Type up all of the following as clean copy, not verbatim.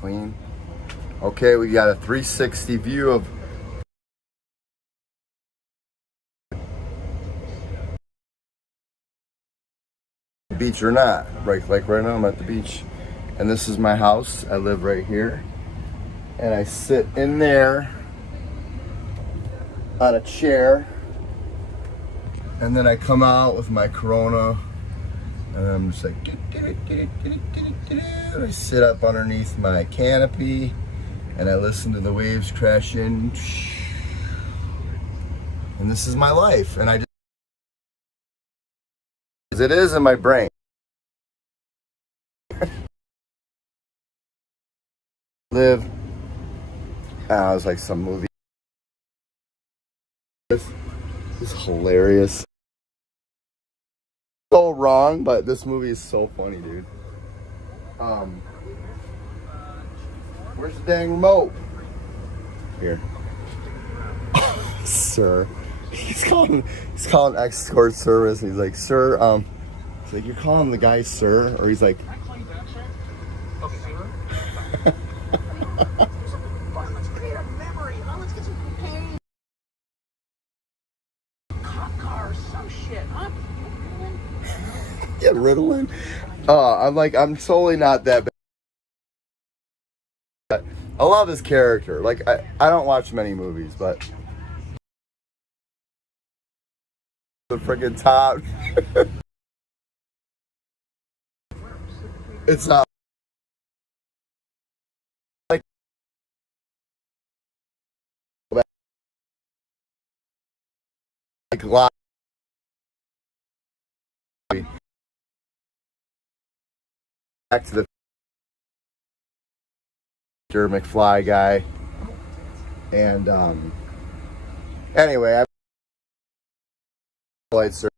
clean. Okay, we got a 360 view of the beach or not. Right, like right now I'm at the beach. And this is my house. I live right here. And I sit in there on a chair. And then I come out with my Corona. And I'm just like, and I sit up underneath my canopy. And I listen to the waves crashing. And this is my life. And I just, it is in my brain. Live. I was like some movie. This is hilarious. So wrong, but this movie is so funny, dude. Where's the dang remote? Here. Sir. He's calling escort service and he's like, sir, he's like, you're calling the guy sir? Or he's like, Can I call you back, sir? Okay, sir. Let's create a memory, huh? Let's get some cocaine. Cop cars, some shit, huh? yeah, Ritalin. I'm totally not that bad. I love his character. Like, I don't watch many movies, but the freaking top. It's not like lot. Back to the McFly guy, and anyway, lights are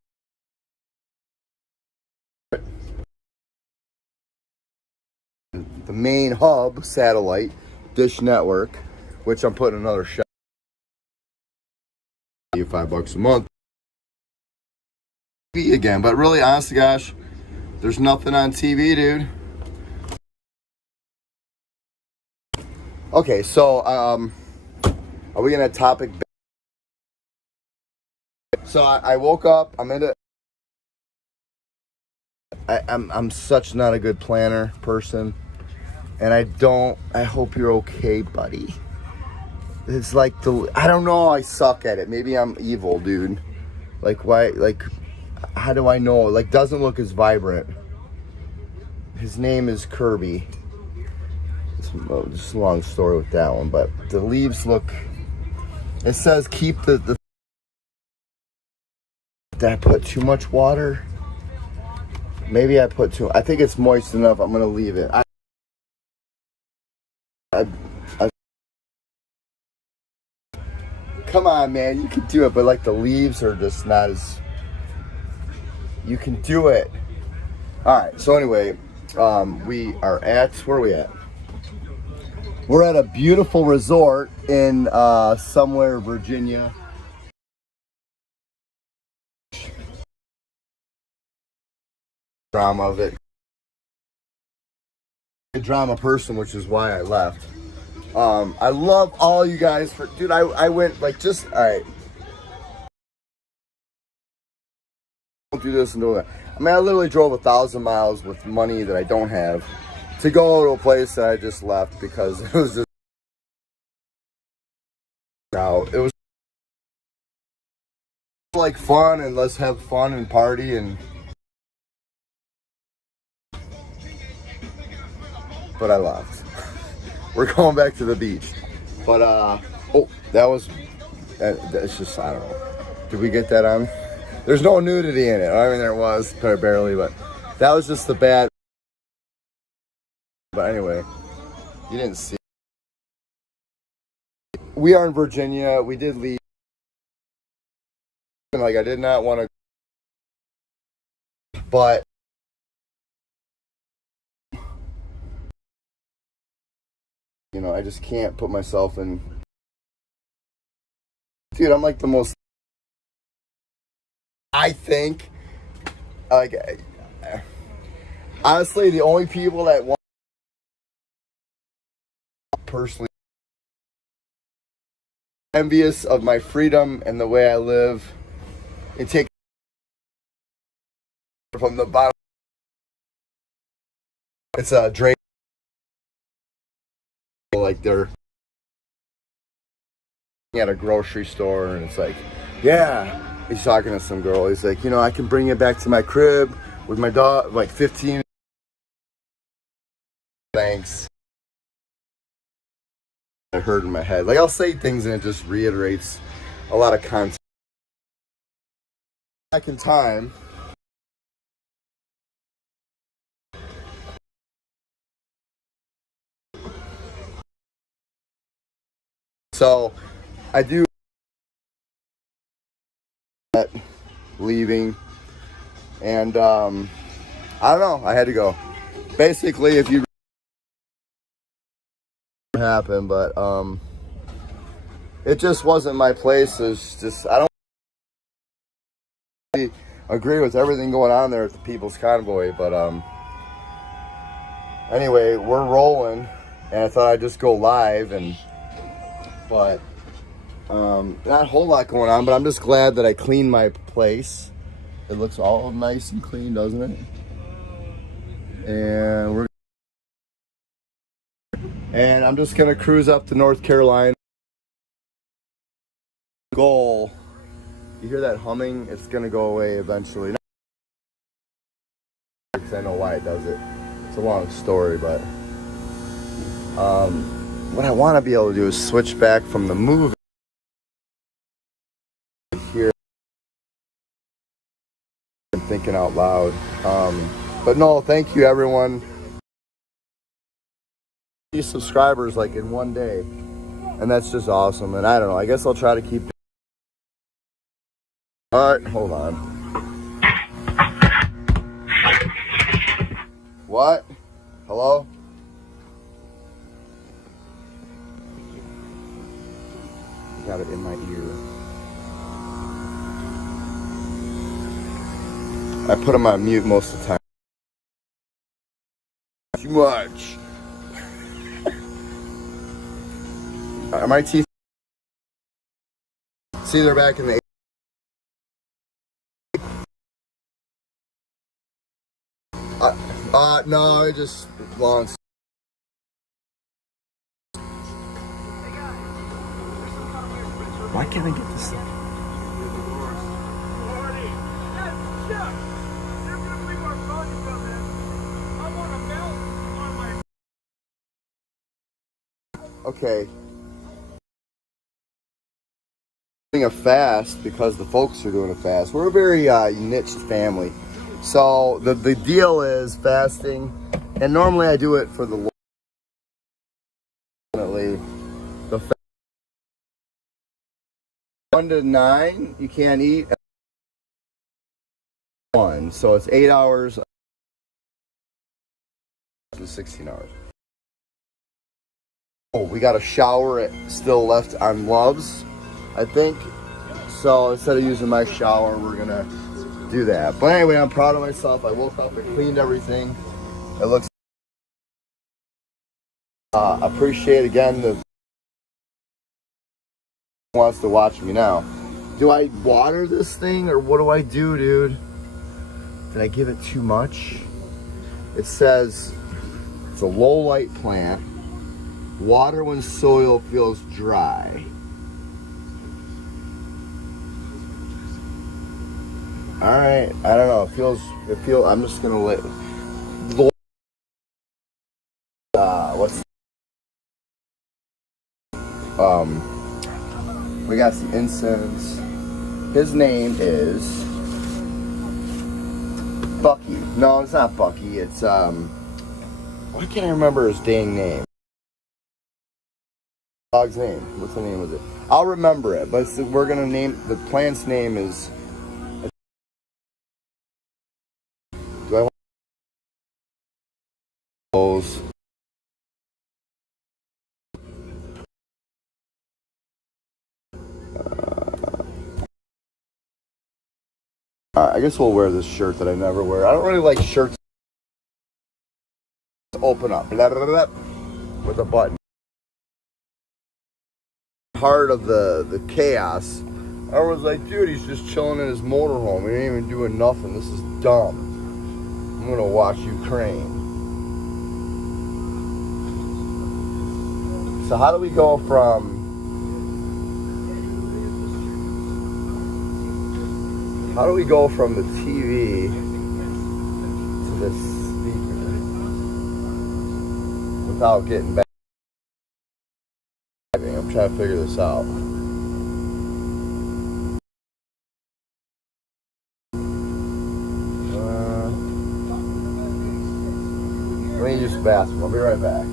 the main hub satellite Dish Network, which I'm putting another shot. $5 a month again, but really, honest to gosh, there's nothing on TV, dude. Okay, so are we gonna topic? So I woke up. I'm such not a good planner person, and I hope you're okay, buddy. It's like I don't know. I suck at it. Maybe I'm evil, dude. Like why? Like how do I know? Like doesn't look as vibrant. His name is Kirby. Just a long story with that one, but the leaves look. It says keep the. Did I put too much water? Maybe I put too. I think it's moist enough. I'm gonna leave it. Come on, man, you can do it, but like the leaves are just not as. You can do it. All right. So anyway, we are at where are we at? We're at a beautiful resort in somewhere Virginia. Drama of it. A drama person, which is why I left. I love all you guys for, dude. I went like just all right. Don't do this and do that. I mean, I literally drove 1,000 miles with money that I don't have to go to a place that I just left because it was just out. It was like fun and let's have fun and party and. But I left. We're going back to the beach. But oh, that was. That's just I don't know. Did we get that on? There's no nudity in it. I mean, there was barely, but that was just the bad. But anyway, you didn't see. We are in Virginia. We did leave. Like I did not want to, but you know, I just can't put myself in. Dude, I'm like the most. I think, like, honestly, the only people that want personally envious of my freedom and the way I live. And take from the bottom. It's a Drake. Like they're at a grocery store, and it's like, yeah. He's talking to some girl. He's like, you know, I can bring you back to my crib with my dog, like 15. Thanks. I heard in my head. Like, I'll say things and it just reiterates a lot of content. Back in time. So, I do leaving, and I don't know. I had to go. Basically, if you happen, but it just wasn't my place. It's just I don't really agree with everything going on there at the People's Convoy, but anyway, we're rolling, and I thought I'd just go live, but not a whole lot going on, but I'm just glad that I cleaned my place. It looks all nice and clean, doesn't it? And I'm just gonna cruise up to North Carolina. Goal. You hear that humming? It's gonna go away eventually. Because I know why it does it. It's a long story, but what I want to be able to do is switch back from the movie here. I'm thinking out loud. But no, thank you everyone. These subscribers like in one day, and that's just awesome. And I don't know. I guess I'll try to keep. All right, hold on. What? Hello? Got it in my ear. I put them on mute most of the time. Too much. Are my teeth? See, they're back in the. No, it just long. Why can't I get this thing? Okay. Doing a fast because the folks are doing a fast. We're a very niched family. So the deal is fasting, and normally I do it for the Lord. Definitely the 1 to 9 you can't eat. 1, so it's 8 hours to 16 hours. Oh, we got a shower still left on Love's, I think. So instead of using my shower, we're gonna do that. But anyway, I'm proud of myself. I woke up and cleaned everything. It looks. Appreciate again the wants to watch me now. Do I water this thing or what do I do, dude? Did I give it too much? It says it's a low light plant. Water when soil feels dry. All right, I don't know. It feels. I'm just gonna let. What's? We got some incense. His name is Bucky. No, it's not Bucky. It's why can't I remember his dang name? Dog's name. What's the name of it? I'll remember it. But we're gonna name the plant's name is. Do I want those? I guess we'll wear this shirt that I never wear. I don't really like shirts. Open up. Blah, blah, blah, with a button. heart of the chaos. Everyone's like, dude, he's just chilling in his motorhome. He ain't even doing nothing. This is dumb. I'm gonna watch Ukraine. So how do we go from the TV to this speaker without getting back? I'm trying to figure this out. Let me use the bathroom. I'll be right back.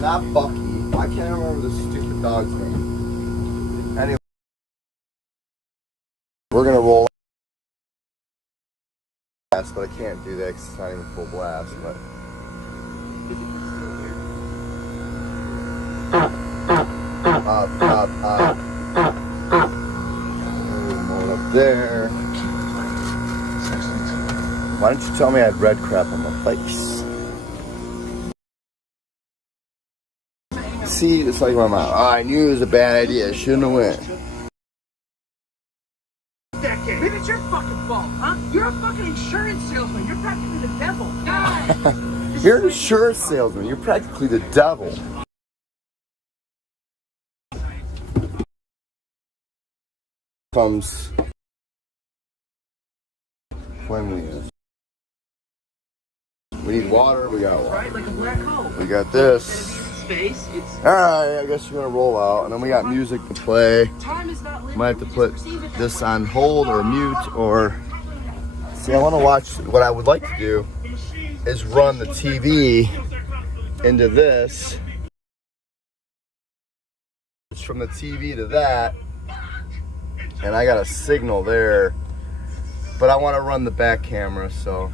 Not Bucky. I can't remember the stupid dog's name. Anyway, we're gonna roll blast, but I can't do that because it's not even full blast. But up. More up there. Why don't you tell me I had red crap on my face? See, it's like my mom. Oh, I knew it was a bad idea. I shouldn't have went. Maybe it's your fucking fault, huh? You're a fucking insurance salesman. You're practically the devil. God. You're an insurance salesman. You're practically the devil. Comes cleanliness. We need water. We got water. Right, like a black hole. We got this. Space. It's Alright, I guess you're gonna roll out, and then we got music to play. time is not linear. Might have to put this on hold or mute, or see. I want to watch. What I would like to do is run the TV into this. It's from the TV to that, and I got a signal there, but I want to run the back camera, so.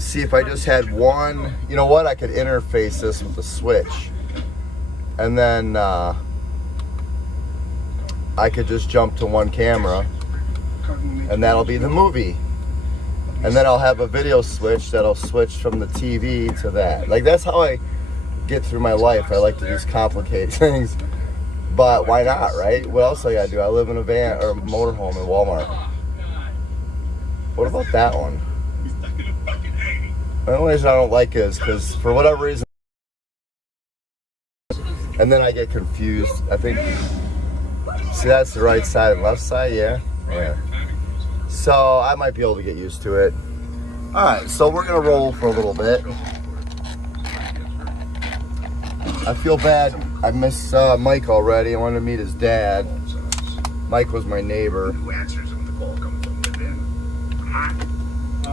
See if I just had one, you know what, I could interface this with the switch, and then I could just jump to one camera, and that'll be the movie, and then I'll have a video switch that'll switch from the TV to that. Like, that's how I get through my life. I like to just complicate things, but why not, right? What else I gotta do? I live in a van or a motorhome in Walmart. What about that one? The only reason I don't like it is because, for whatever reason, and then I get confused. I think, see, that's the right side and left side, yeah? Yeah. So I might be able to get used to it. Alright, so we're going to roll for a little bit. I feel bad. I miss Mike already. I wanted to meet his dad. Mike was my neighbor.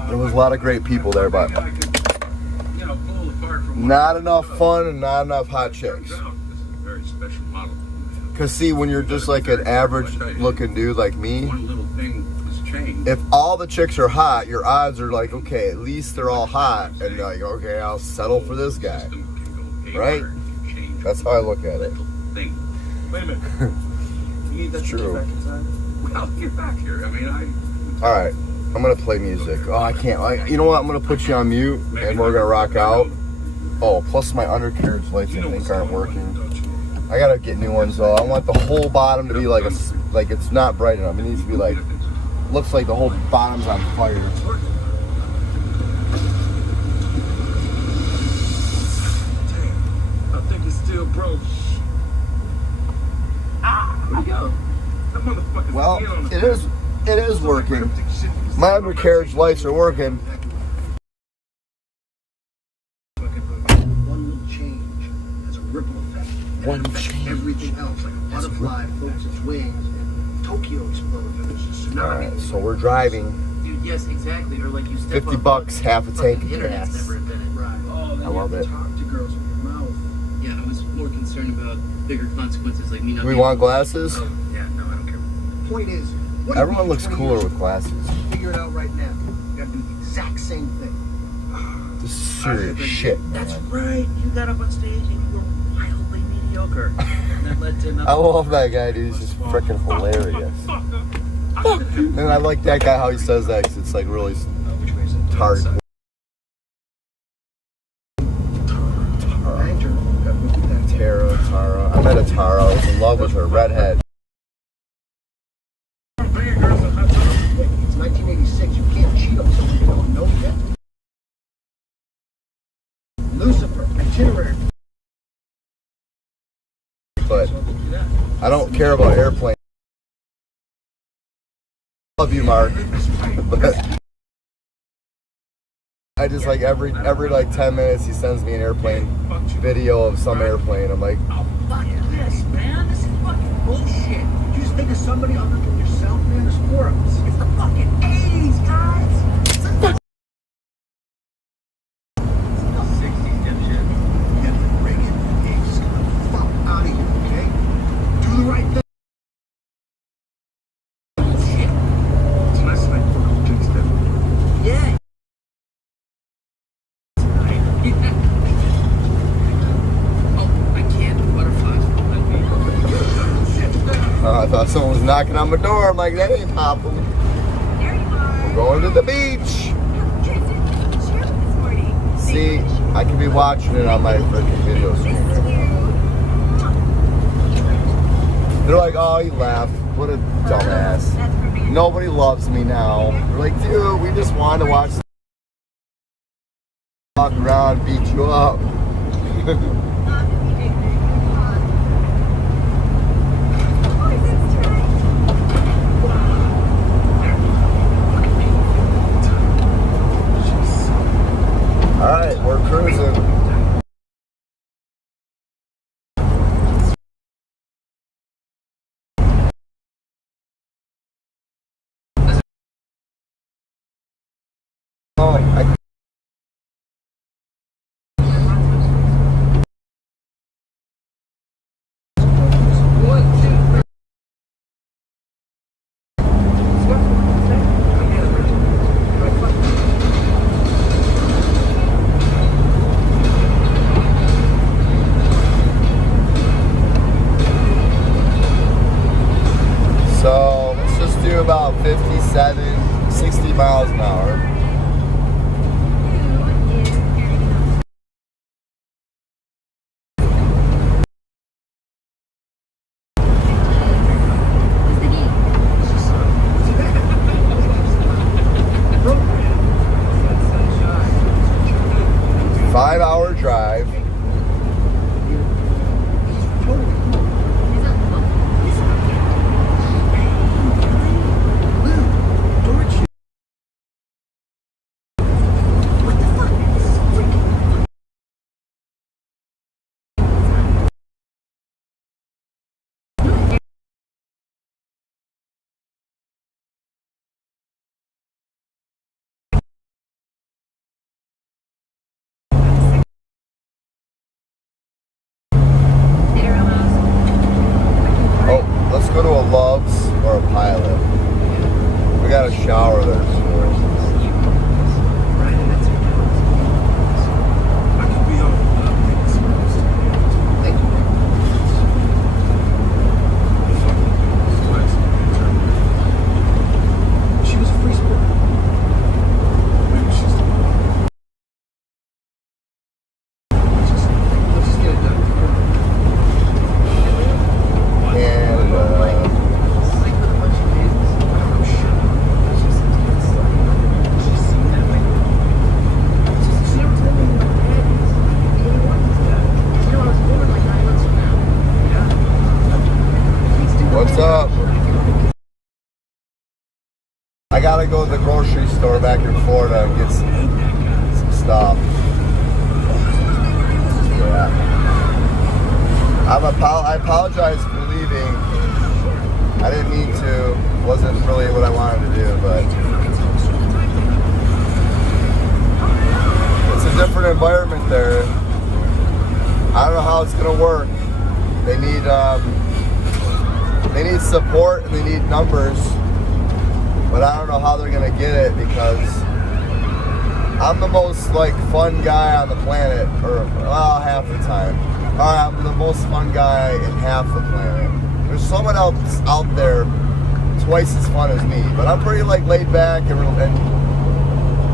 There was a lot of great people there, but not enough fun and not enough hot chicks. Because see, when you're just like an average looking dude like me, if all the chicks are hot, your odds are like, okay, at least they're all hot, and you're like, okay, I'll settle for this guy, right? That's how I look at it. Wait a minute. You need that It's to true. get back inside? Well, get back here. I mean, All right, I'm gonna play music. Oh, I can't. You know what? I'm gonna put you on mute, and we're gonna rock out. Oh, plus my undercarriage lights I think aren't working. I gotta get new ones though. I want the whole bottom to be like it's not bright enough. It needs to be like, looks like the whole bottom's on fire. I think it's still broke. Here we go. That motherfucker's Well, still on the it is working. My undercarriage lights are working. One little change has a ripple effect. One change. Everything else, like a butterfly folds its wings and Tokyo explodes and there's a tsunami. Alright, so we're driving. Dude, yes, exactly. Or like you step 50 up bucks, half a tank fucking of internet's gas. never invented. Right. Oh, then I love you have it. to talk to girls with your mouth. Yeah, I was more concerned about bigger consequences like me not Do we being- want glasses? Oh, yeah, no, I don't care. Point is, what if Everyone we looks 20 cooler years with glasses. Figure it out right now. You gotta do the exact same thing. This is serious shit, That's man. right. You got up on stage and you were wildly mediocre. And that led to nothing. I love that guy, dude. He's just freaking hilarious. And I like that guy, how he says that, because it's like really Which way is it? hard. Manager, got me with that. Tara. I met a Tara. I was in love with her. Redhead. Bring your girls a hot tub. Hey, it's 1986. You can't cheat on something you don't know yet. Lucifer, itinerary. But I don't care about airplanes. Love you, Mark. But I just like every like 10 minutes he sends me an airplane video of some airplane. I'm like, Fuck this, man. This is fucking bullshit. You just think of somebody other than yourself, man. There's four of us. It's the fucking 80s, guys. 60s, dipshit. Get the Reagan. Hey, just get the fuck out of here, okay? Do the right thing. It's nice to make fucking chicks then. Yeah. Oh, I can't butterflies. I thought someone was knocking on my door. I'm like, that ain't popping. There you are. We're going to the beach. Tristan, cheer up this morning. See, I could be watching it on my freaking video This screen. is you. They're like, oh, he left. What a dumbass. That's for me. Nobody loves me now. They're like, dude, we just wanted to watch walk around, beat you up. All right, we're cruising. Oh, I 57, 60 miles an hour. What's the game? 5-hour drive. What the fuck? This is freaking. Oh, let's go to a Love's or a Pilot. We got a shower there soon. I could be on Thank you. She was a free spirit. Maybe she's the one. Let's just get it done. And what's up? I gotta go to the grocery store back in Florida and get some stuff. Yeah. I apologize for leaving leaving. I didn't mean to. Wasn't really what I wanted to do, but it's a different environment there. I don't know how it's gonna work. They need support and they need numbers, but I don't know how they're gonna get it because I'm the most like fun guy on the planet, or well, half the time. I'm the most fun guy in half the planet. There's someone else out there twice as fun as me, but I'm pretty like laid back and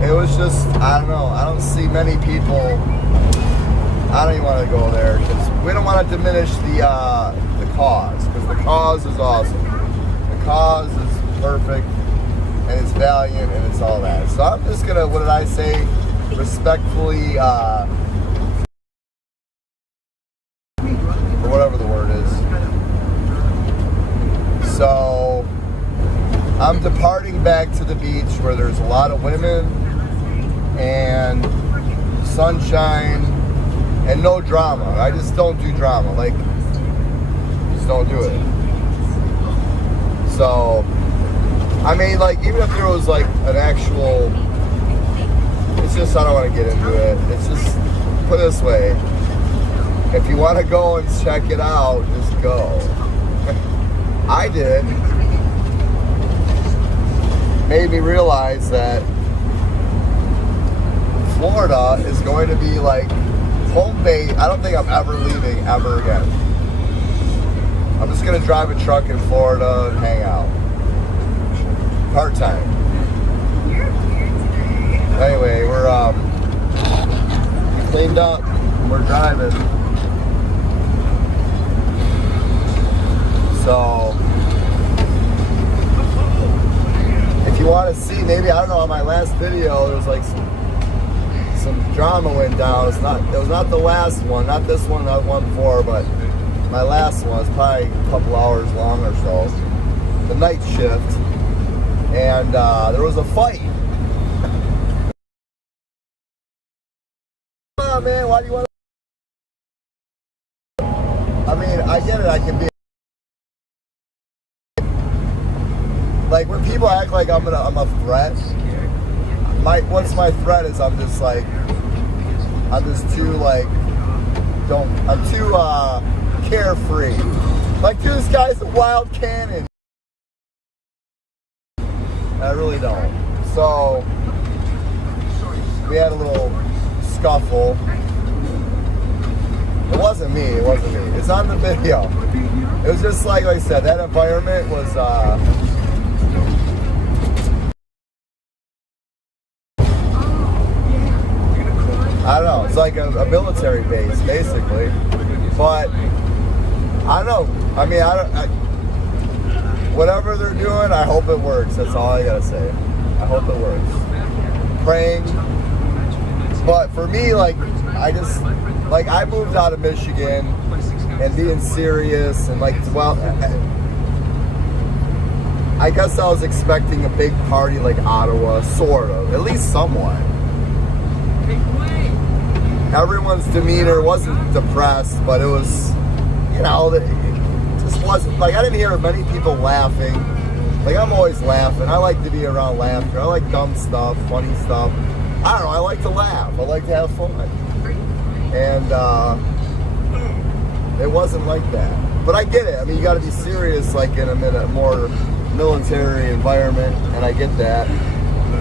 it was just, I don't know, I don't see many people. I don't even want to go there because we don't want to diminish the cause, because the cause is awesome. The cause is perfect and it's valiant and it's all that. So I'm just gonna, what did I say, respectfully, or whatever the word is. So I'm departing back to the beach where there's a lot of women and sunshine and no drama. I just don't do drama. Like, just don't do it. So, I mean, like, even if there was like an actual, it's just, I don't want to get into it. It's just, put it this way, if you want to go and check it out, just go. I did. Made me realize that Florida is going to be like home base. I don't think I'm ever leaving ever again. I'm just gonna drive a truck in Florida and hang out. Part-time. Anyway, we cleaned up. We're driving. So if you want to see, maybe, I don't know, on my last video there was like some drama went down. It was not the last one, not this one, not one before, but my last one was probably a couple hours long or so. The night shift, and there was a fight. Come on, man, why do you want to? I mean, I get it. I can be like, when people act like I'm a threat. What's my threat is I'm just too like, I'm too carefree. Like, dude, this guy's a wild cannon. I really don't. So we had a little scuffle. It wasn't me. It's on the video. It was just like I said, that environment was I don't know, it's like a military base, basically. But, I don't know. I mean, whatever they're doing, I hope it works. That's all I gotta say. I hope it works. Praying. But for me, like, I moved out of Michigan and being serious and like, well, I guess I was expecting a big party like Ottawa, sort of, at least somewhat. Everyone's demeanor wasn't depressed, but it was, you know, it just wasn't, like, I didn't hear many people laughing. Like, I'm always laughing. I like to be around laughter. I like dumb stuff, funny stuff. I don't know, I like to laugh. I like to have fun. And it wasn't like that. But I get it. I mean, you got to be serious, like, in a more military environment, and I get that.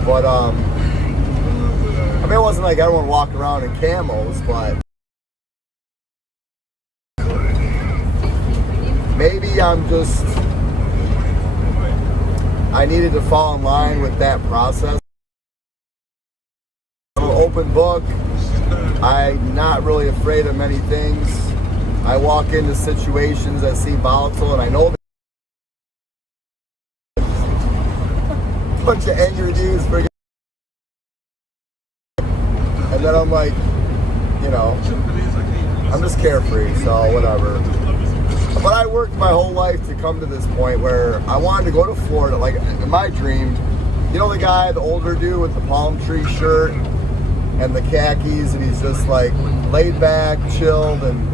But, I mean, it wasn't like everyone walked around in camos, but maybe I needed to fall in line with that process. I'm an open book. I'm not really afraid of many things. I walk into situations that seem volatile, and I know a bunch of angry dudes freaking. And then I'm like, you know, I'm just carefree, so whatever. But I worked my whole life to come to this point where I wanted to go to Florida. Like, in my dream, you know, the guy, the older dude with the palm tree shirt and the khakis, and he's just like laid back, chilled, and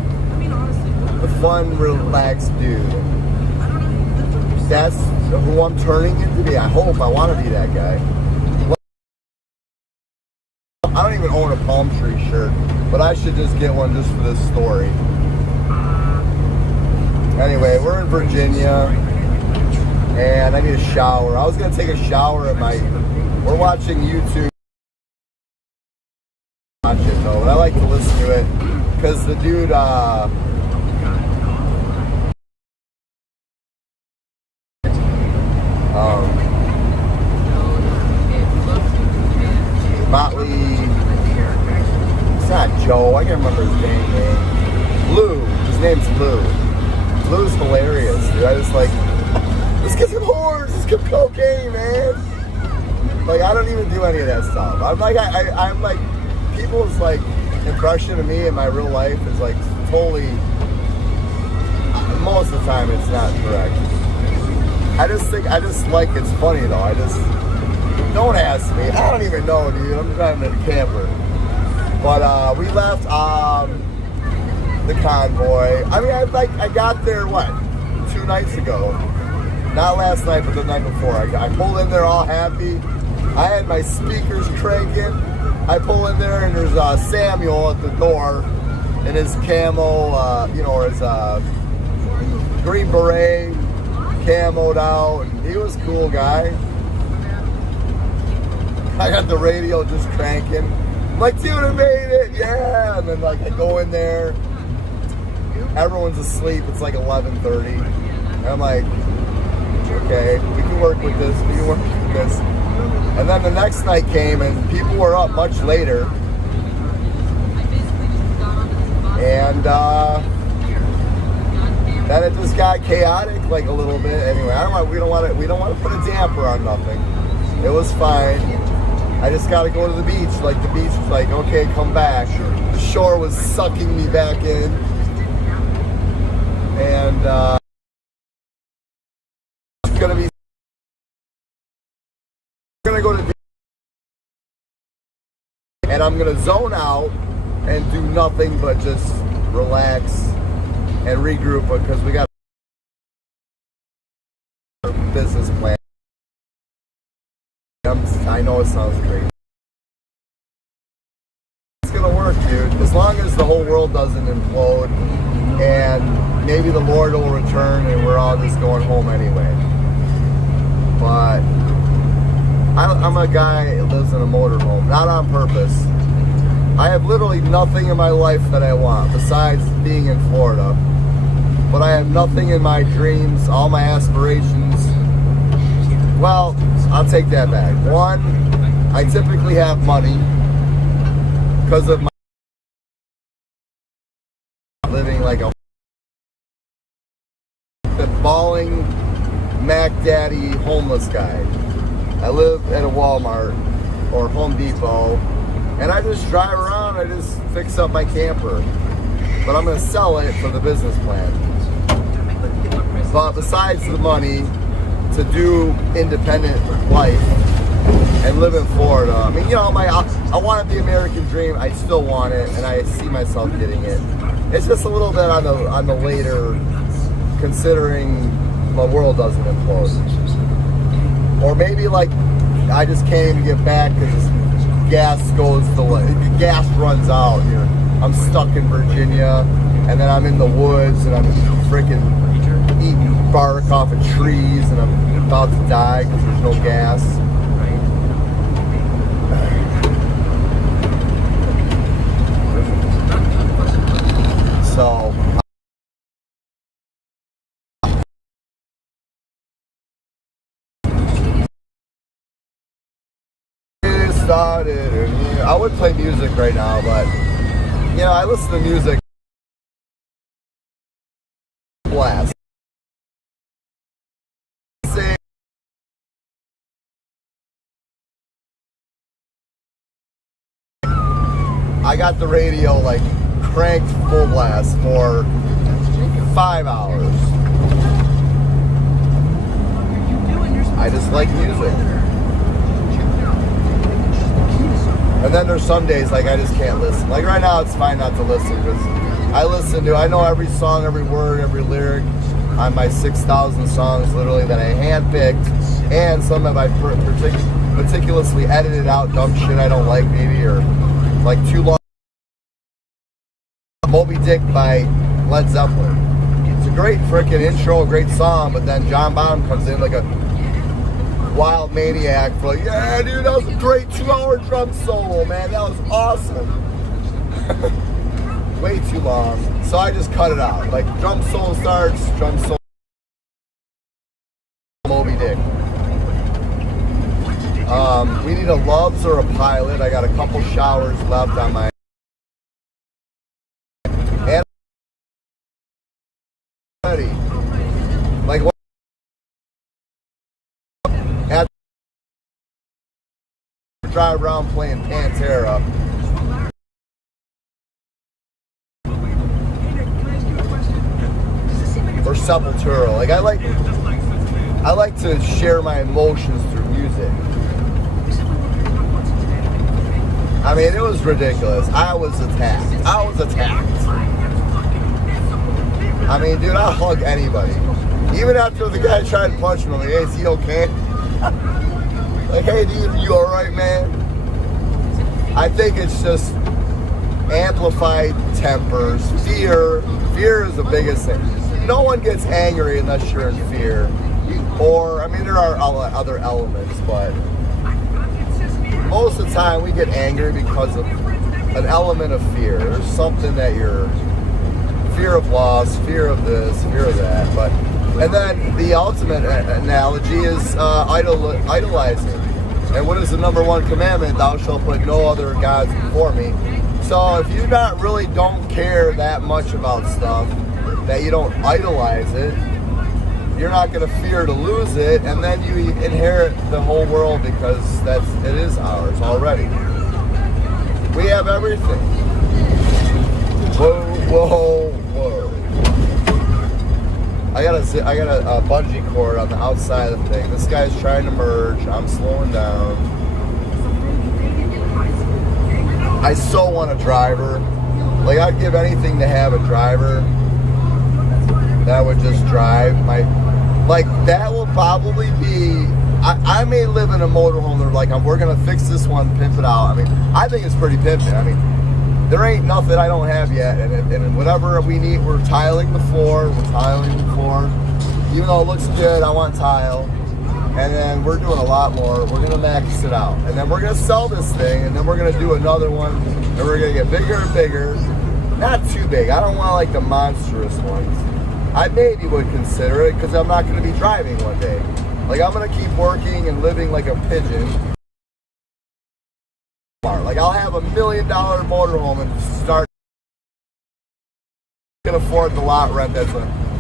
the fun, relaxed dude. that's who I'm turning into be. I hope. I want to be that guy. I don't even own a palm tree shirt, but I should just get one just for this story. Anyway, we're in Virginia, and I need a shower. I was gonna take a shower at my. We're watching YouTube. Watch it though, but I like to listen to it because the dude. Motley. It's not Joe. I can't remember his dang name. Lou. His name's Lou. Lou's hilarious, dude. I just like, let's get some whores. Let's get cocaine, man. Like, I don't even do any of that stuff. I'm like, I'm like, people's like impression of me in my real life is like totally. Most of the time, it's not correct. I just like it's funny though. Don't ask me. I don't even know, dude. I'm driving in a camper. But we left the convoy. I mean, I got there, 2 nights ago. Not last night, but the night before. I pulled in there all happy. I had my speakers cranking. I pull in there and there's Samuel at the door in his camo, or his green beret, camoed out. And he was a cool guy. I got the radio just cranking. I'm like, dude, I made it, yeah. And then like I go in there, everyone's asleep. It's like 11:30, and I'm like, okay, we can work with this. We can work with this. And then the next night came, and people were up much later, and then it just got chaotic, like a little bit. Anyway, we don't want to put a damper on nothing. It was fine. I just got to go to the beach. Like, the beach was like, okay, come back. The shore was sucking me back in. And, it's going to be... I'm going to go to the beach. And I'm going to zone out and do nothing but just relax and regroup because we got a business plan. I know it sounds crazy. It's gonna work, dude. As long as the whole world doesn't implode, and maybe the Lord will return, and we're all just going home anyway. But I'm a guy that lives in a motorhome, not on purpose. I have literally nothing in my life that I want besides being in Florida. But I have nothing in my dreams, all my aspirations. Well, I'll take that back. One, I typically have money because of my living like a bawling Mac Daddy homeless guy. I live at a Walmart or Home Depot, and I just drive around. I just fix up my camper, but I'm going to sell it for the business plan. But besides the money, to do independent life and live in Florida. I mean, I want the American dream. I still want it, and I see myself getting it. It's just a little bit on the later, considering the world doesn't implode. Or maybe like I just can't even get back because gas runs out here. I'm stuck in Virginia, and then I'm in the woods, and I'm freaking eating bark off of trees, and I'm about to die because there's no gas. So it started, and I would play music right now, but I listen to music blast. I got the radio like cranked full blast for 5 hours. I just like music. And then there's some days like I just can't listen. Like right now it's fine not to listen because I know every song, every word, every lyric. on my 6,000 songs, literally, that I handpicked, and some of I meticulously edited out dumb shit I don't like, maybe, or like too long. Moby Dick by Led Zeppelin. It's a great freaking intro, great song, but then John Bonham comes in like a wild maniac for like, yeah, dude, that was a great 2-hour drum solo, man. That was awesome. Way too long. So I just cut it out. Like, drum solo starts, drum solo, Moby Dick. We need a Loves or a Pilot. I got a couple showers left on my and ready. Like, what? At drive around playing Pantera. Or Sepultura. Like, I like to share my emotions through music. I mean, it was ridiculous. I was attacked. I mean, dude, I'll hug anybody. Even after the guy tried to punch me, I'm like, hey, is he okay? Like, hey, dude, you alright, man? I think it's just amplified tempers. Fear is the biggest thing. No one gets angry unless you're in fear. Or, I mean, there are other elements, but most of the time we get angry because of an element of fear. There's something that you're fear of loss, fear of this, fear of that. But and then the ultimate analogy is idolizing. And what is the number one commandment? Thou shalt put no other gods before me. So if you don't care that much about stuff, that you don't idolize it, you're not going to fear to lose it, and then you inherit the whole world because it is ours already. We have everything. Whoa. I got a bungee cord on the outside of the thing. This guy's trying to merge. I'm slowing down. I so want a driver. Like, I'd give anything to have a driver that would just drive that will probably be, I may live in a motorhome. They're like, we're going to fix this one, pimp it out. I mean, I think it's pretty pimping. I mean, there ain't nothing I don't have yet. And whatever we need, we're tiling the floor. Even though it looks good, I want tile. And then we're doing a lot more. We're going to max it out. And then we're going to sell this thing. And then we're going to do another one. And we're going to get bigger and bigger. Not too big. I don't want like the monstrous ones. I maybe would consider it because I'm not going to be driving one day. Like, I'm going to keep working and living like a pigeon. Like, I'll have $1 million motorhome and start can afford the lot rent that's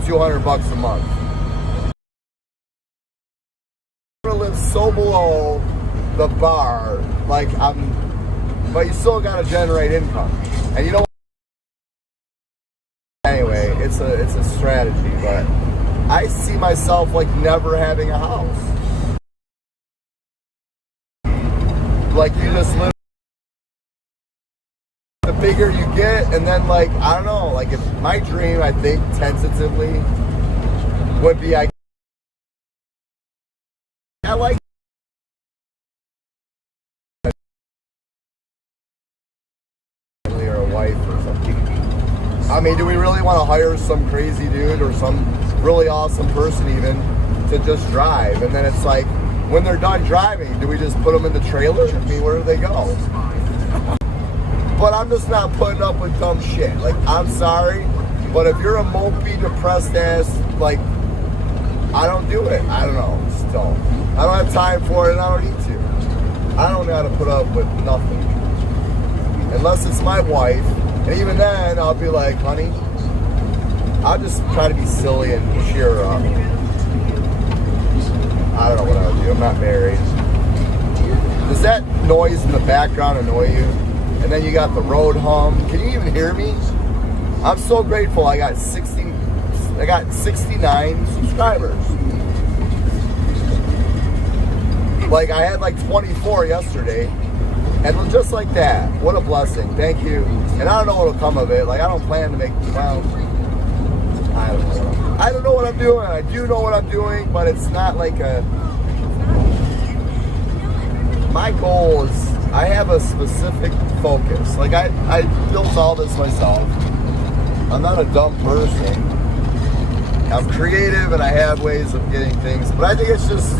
$200 a month. I'm going to live so below the bar, but you still got to generate income. And you know, anyway, it's a strategy, but I see myself like never having a house. Like, you just live. The bigger you get, and then like, I don't know, like, if my dream, I think tentatively would be I like or a wife or something. I mean, do we really want to hire some crazy dude or some really awesome person even to just drive? And then it's like, when they're done driving, do we just put them in the trailer? I mean, where do they go? But I'm just not putting up with dumb shit. Like, I'm sorry, but if you're a mopey, depressed ass, like, I don't do it. I don't know. Just don't. I don't have time for it, and I don't need to. I don't know how to put up with nothing. Unless it's my wife. And even then, I'll be like, honey, I'll just try to be silly and cheer her up. I don't know what I would do. I'm not married. Does that noise in the background annoy you? And then you got the road hum. Can you even hear me? I'm so grateful I got 69 subscribers. Like, I had like 24 yesterday. And just like that, what a blessing. Thank you. And I don't know what'll come of it. Like, I don't plan to make, well, I don't know what I'm doing. I do know what I'm doing, but it's not like a. My goal is I have a specific focus. Like I built all this myself. I'm not a dumb person. I'm creative and I have ways of getting things, but I think it's just.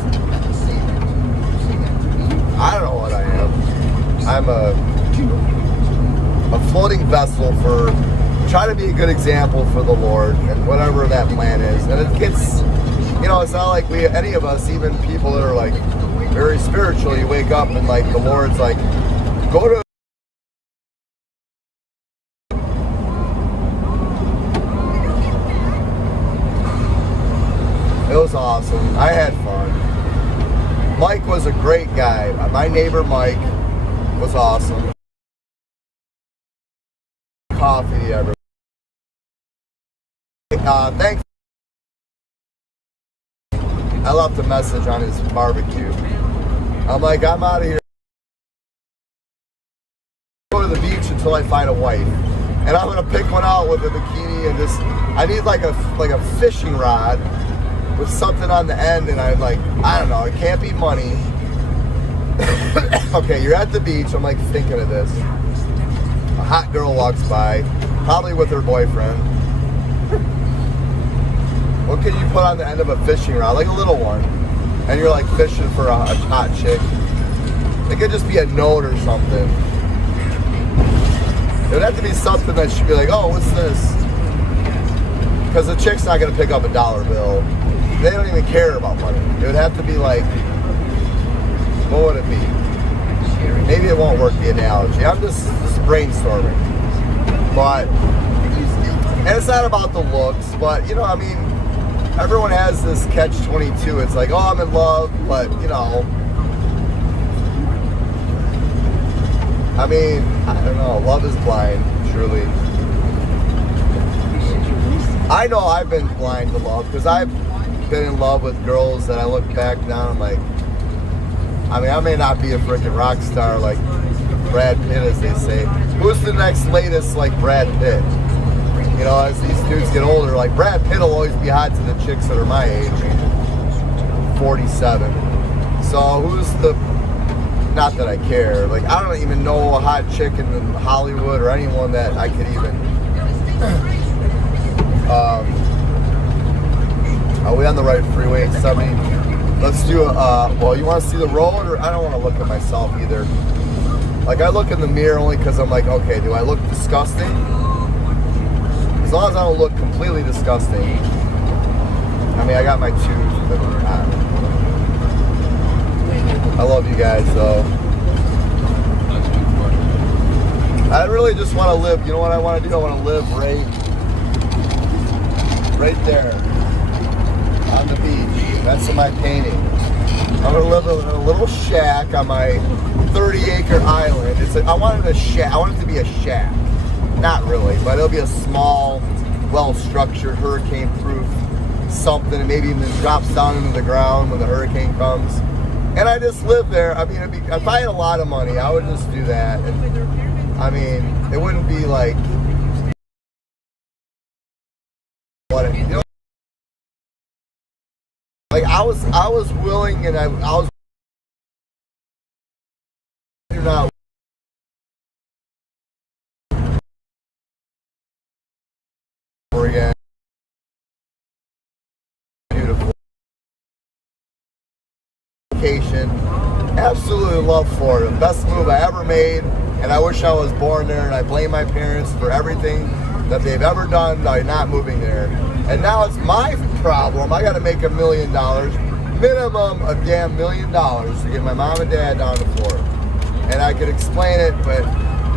I don't know what I am. I'm a floating vessel for. Try to be a good example for the Lord and whatever that plan is. And it gets, you know, it's not like any of us, even people that are like very spiritual, you wake up and like the Lord's like, go to. It was awesome. I had fun. Mike was a great guy. My neighbor Mike was awesome. Coffee, everyone. Thanks. I left a message on his barbecue. I'm like, I'm out of here. Go to the beach until I find a wife, and I'm gonna pick one out with a bikini and just. I need like a fishing rod with something on the end, and I'm like, I don't know. It can't be money. Okay, you're at the beach. I'm like thinking of this. A hot girl walks by, probably with her boyfriend. What can you put on the end of a fishing rod? Like a little one. And you're like fishing for a hot chick. It could just be a note or something. It would have to be something that should be like, oh, what's this? Because the chick's not going to pick up a $1 bill. They don't even care about money. It would have to be like, what would it be? Maybe it won't work, the analogy. I'm just brainstorming. But, and it's not about the looks, but, you know, I mean, everyone has this catch-22. It's like, oh, I'm in love, but, you know. I mean, I don't know. Love is blind, truly. I know I've been blind to love because I've been in love with girls that I look back now and like, I mean, I may not be a freaking rock star like Brad Pitt, as they say. Who's the next latest like Brad Pitt? You know, as these dudes get older, like Brad Pitt will always be hot to the chicks that are my age, 47. So who's the, not that I care, like I don't even know a hot chick in Hollywood or anyone that I could even, are we on the right freeway, 70? Let's do well, you want to see the road, or I don't want to look at myself either. Like I look in the mirror only because I'm like, okay, do I look disgusting? As long as I don't look completely disgusting. I mean, I got my twos, but I love you guys, though. I really just want to live. You know what I want to do? I want to live right there on the beach. That's my painting. I'm gonna live in a little shack on my 30-acre island. It's I wanted a shack. I want it to be a shack. Not really, but it'll be a small, well-structured, hurricane-proof something, and maybe even drops down into the ground when the hurricane comes. And I just live there. I mean, if I had a lot of money, I would just do that. And, I mean, it wouldn't be like what you know. Like I was willing, and I was not. Again. Beautiful vacation. Absolutely love Florida. Best move I ever made, and I wish I was born there, and I blame my parents for everything that they've ever done by not moving there. And now it's my problem. I got to make $1 million, minimum a damn $1 million to get my mom and dad down to Florida. And I could explain it, but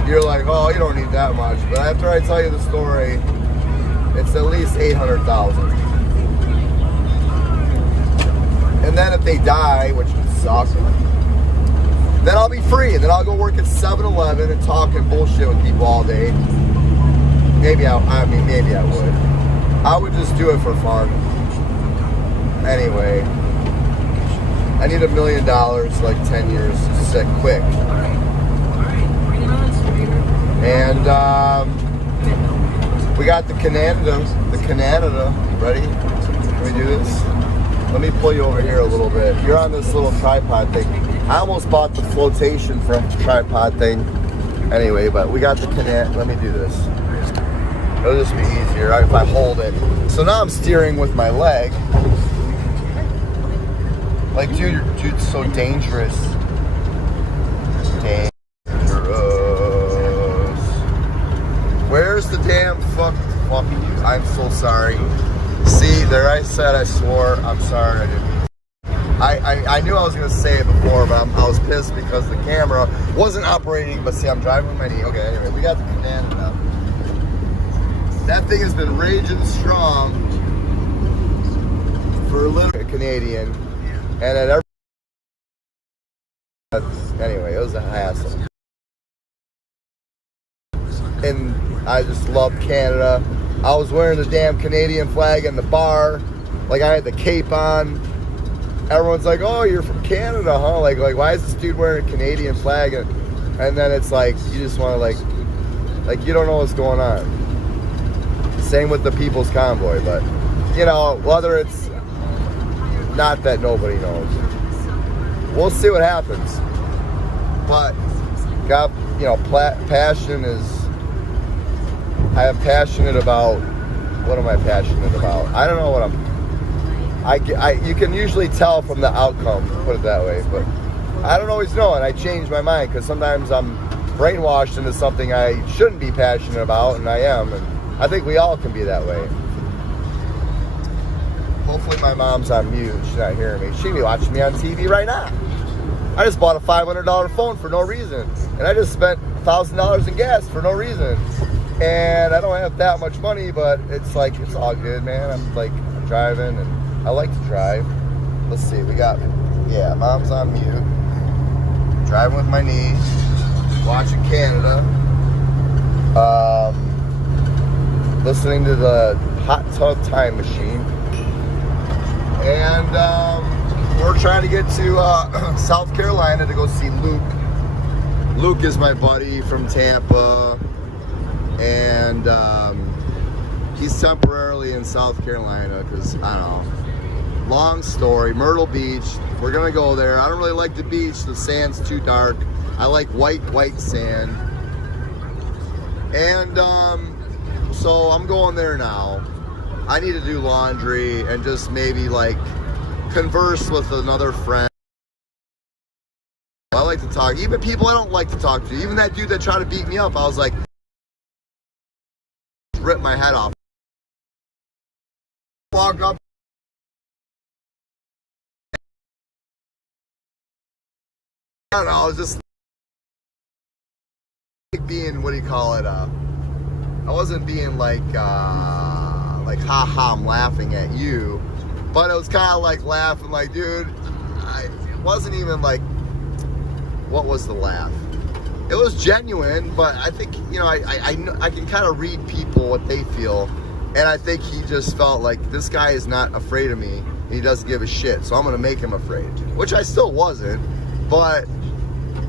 you're like, oh, you don't need that much. But after I tell you the story, it's at least $800,000. And then if they die, which would suck, then I'll be free. And then I'll go work at 7-Eleven and talking bullshit with people all day. Maybe I would. I would just do it for fun. Anyway, I need $1 million, like 10 years, just quick. And we got the Canada Canada. Ready? Can we do this? Let me pull you over here a little bit. You're on this little tripod thing. I almost bought the flotation from tripod thing. Anyway, but we got the Canada. Let me do this. It'll just be easier if I hold it. So now I'm steering with my leg. Like, dude, it's so dangerous. Dangerous. Where's the damn fuck you? I'm so sorry. See, there I said I swore. I'm sorry I didn't. I knew I was gonna say it before, but I was pissed because the camera wasn't operating. But see, I'm driving with my knee. Okay, anyway, we got the Canada now. That thing has been raging strong for a little Canadian, and at every anyway, it was a hassle. And I just love Canada. I was wearing the damn Canadian flag in the bar, like I had the cape on. Everyone's like, "Oh, you're from Canada, huh?" Like why is this dude wearing a Canadian flag? And then it's like you just want to like you don't know what's going on. Same with the People's Convoy, but you know, whether it's not that nobody knows, we'll see what happens. But God, you know, passion is. I am passionate about. What am I passionate about? I don't know what I'm. You can usually tell from the outcome, put it that way, but I don't always know, and I change my mind because sometimes I'm brainwashed into something I shouldn't be passionate about, and I am, and I think we all can be that way. Hopefully my mom's on mute. She's not hearing me. She'd be watching me on TV right now. I just bought a $500 phone for no reason, and I just spent $1,000 in gas for no reason, and I don't have that much money, but it's like, it's all good, man. I'm driving, and I like to drive. Let's see, we got, yeah, mom's on mute. Driving with my niece, watching Canada. Listening to the Hot Tub Time Machine. And we're trying to get to South Carolina to go see Luke. Luke is my buddy from Tampa. And he's temporarily in South Carolina because, I don't know. Long story, Myrtle Beach. We're gonna go there. I don't really like the beach. The sand's too dark. I like white sand. And so I'm going there now. I need to do laundry and just maybe like converse with another friend. I like to talk. Even people I don't like to talk to. Even that dude that tried to beat me up, I was like, rip my head off. Walk up. I don't know, I was just being, what do you call it, I wasn't being like haha, I'm laughing at you, but it was kind of like laughing like, dude, it wasn't even like, what was the laugh? It was genuine, but I think, you know, I can kind of read people, what they feel, and I think he just felt like, this guy is not afraid of me, and he doesn't give a shit, so I'm going to make him afraid, which I still wasn't, but,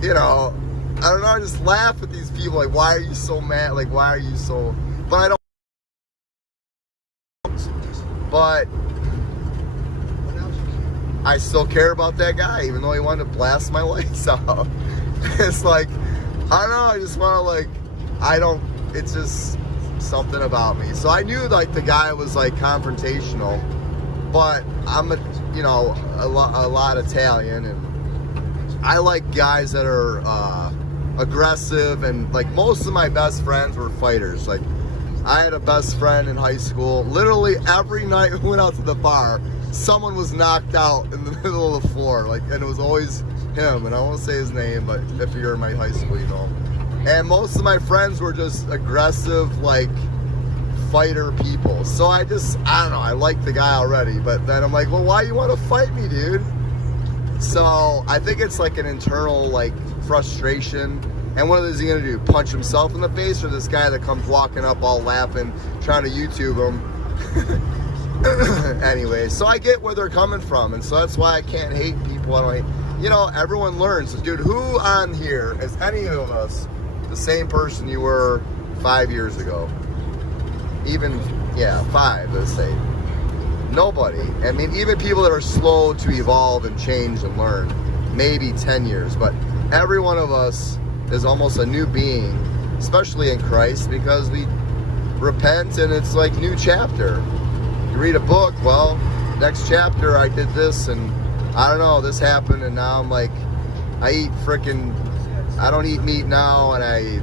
you know, I don't know, I just laugh at these people, like, why are you so mad, like, why are you so, but I don't, but I still care about that guy, even though he wanted to blast my lights out. It's like, I don't know, I just want to, like, it's just something about me. So I knew, like, the guy was, like, confrontational, but I'm, you know, a lot Italian, and I like guys that are aggressive, and, like, most of my best friends were fighters. Like, I had a best friend in high school. Literally every night we went out to the bar, someone was knocked out in the middle of the floor, like, and it was always him, and I won't say his name, but if you're in my high school, you know. And most of my friends were just aggressive, like, fighter people. So I don't know, I like the guy already, but then I'm like, well, why you want to fight me, dude? So I think it's like an internal, like, frustration. And what is he gonna do? Punch himself in the face, or this guy that comes walking up all laughing, trying to YouTube him? Anyway, so I get where they're coming from, and so that's why I can't hate people. I don't hate, you know, everyone learns. Dude, who on here, is any of us the same person you were 5 years ago? even, yeah, 5, let's say. Nobody. I mean, even people that are slow to evolve and change and learn, maybe 10 years. But every one of us is almost a new being, especially in Christ, because we repent and it's like new chapter. You read a book, well, next chapter I did this and I don't know, this happened and now I'm like, I don't eat meat now and I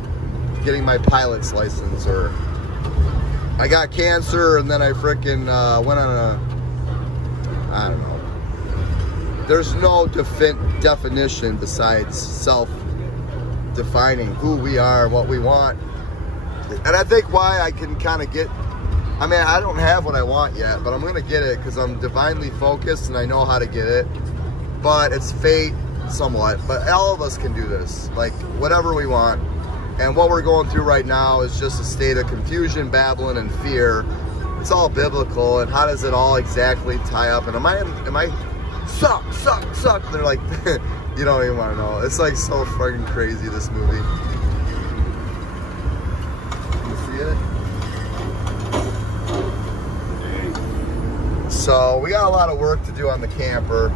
getting my pilot's license, or I got cancer and then I frickin' went on I don't know. There's no definition besides self-defining who we are, what we want. And I think why I can kind of get, I mean, I don't have what I want yet, but I'm going to get it because I'm divinely focused and I know how to get it. But it's fate somewhat. But all of us can do this, like whatever we want. And what we're going through right now is just a state of confusion, babbling, and fear. It's all biblical, and how does it all exactly tie up? And am I suck? They're like, you don't even want to know. It's like so fucking crazy, this movie. You see it? So we got a lot of work to do on the camper.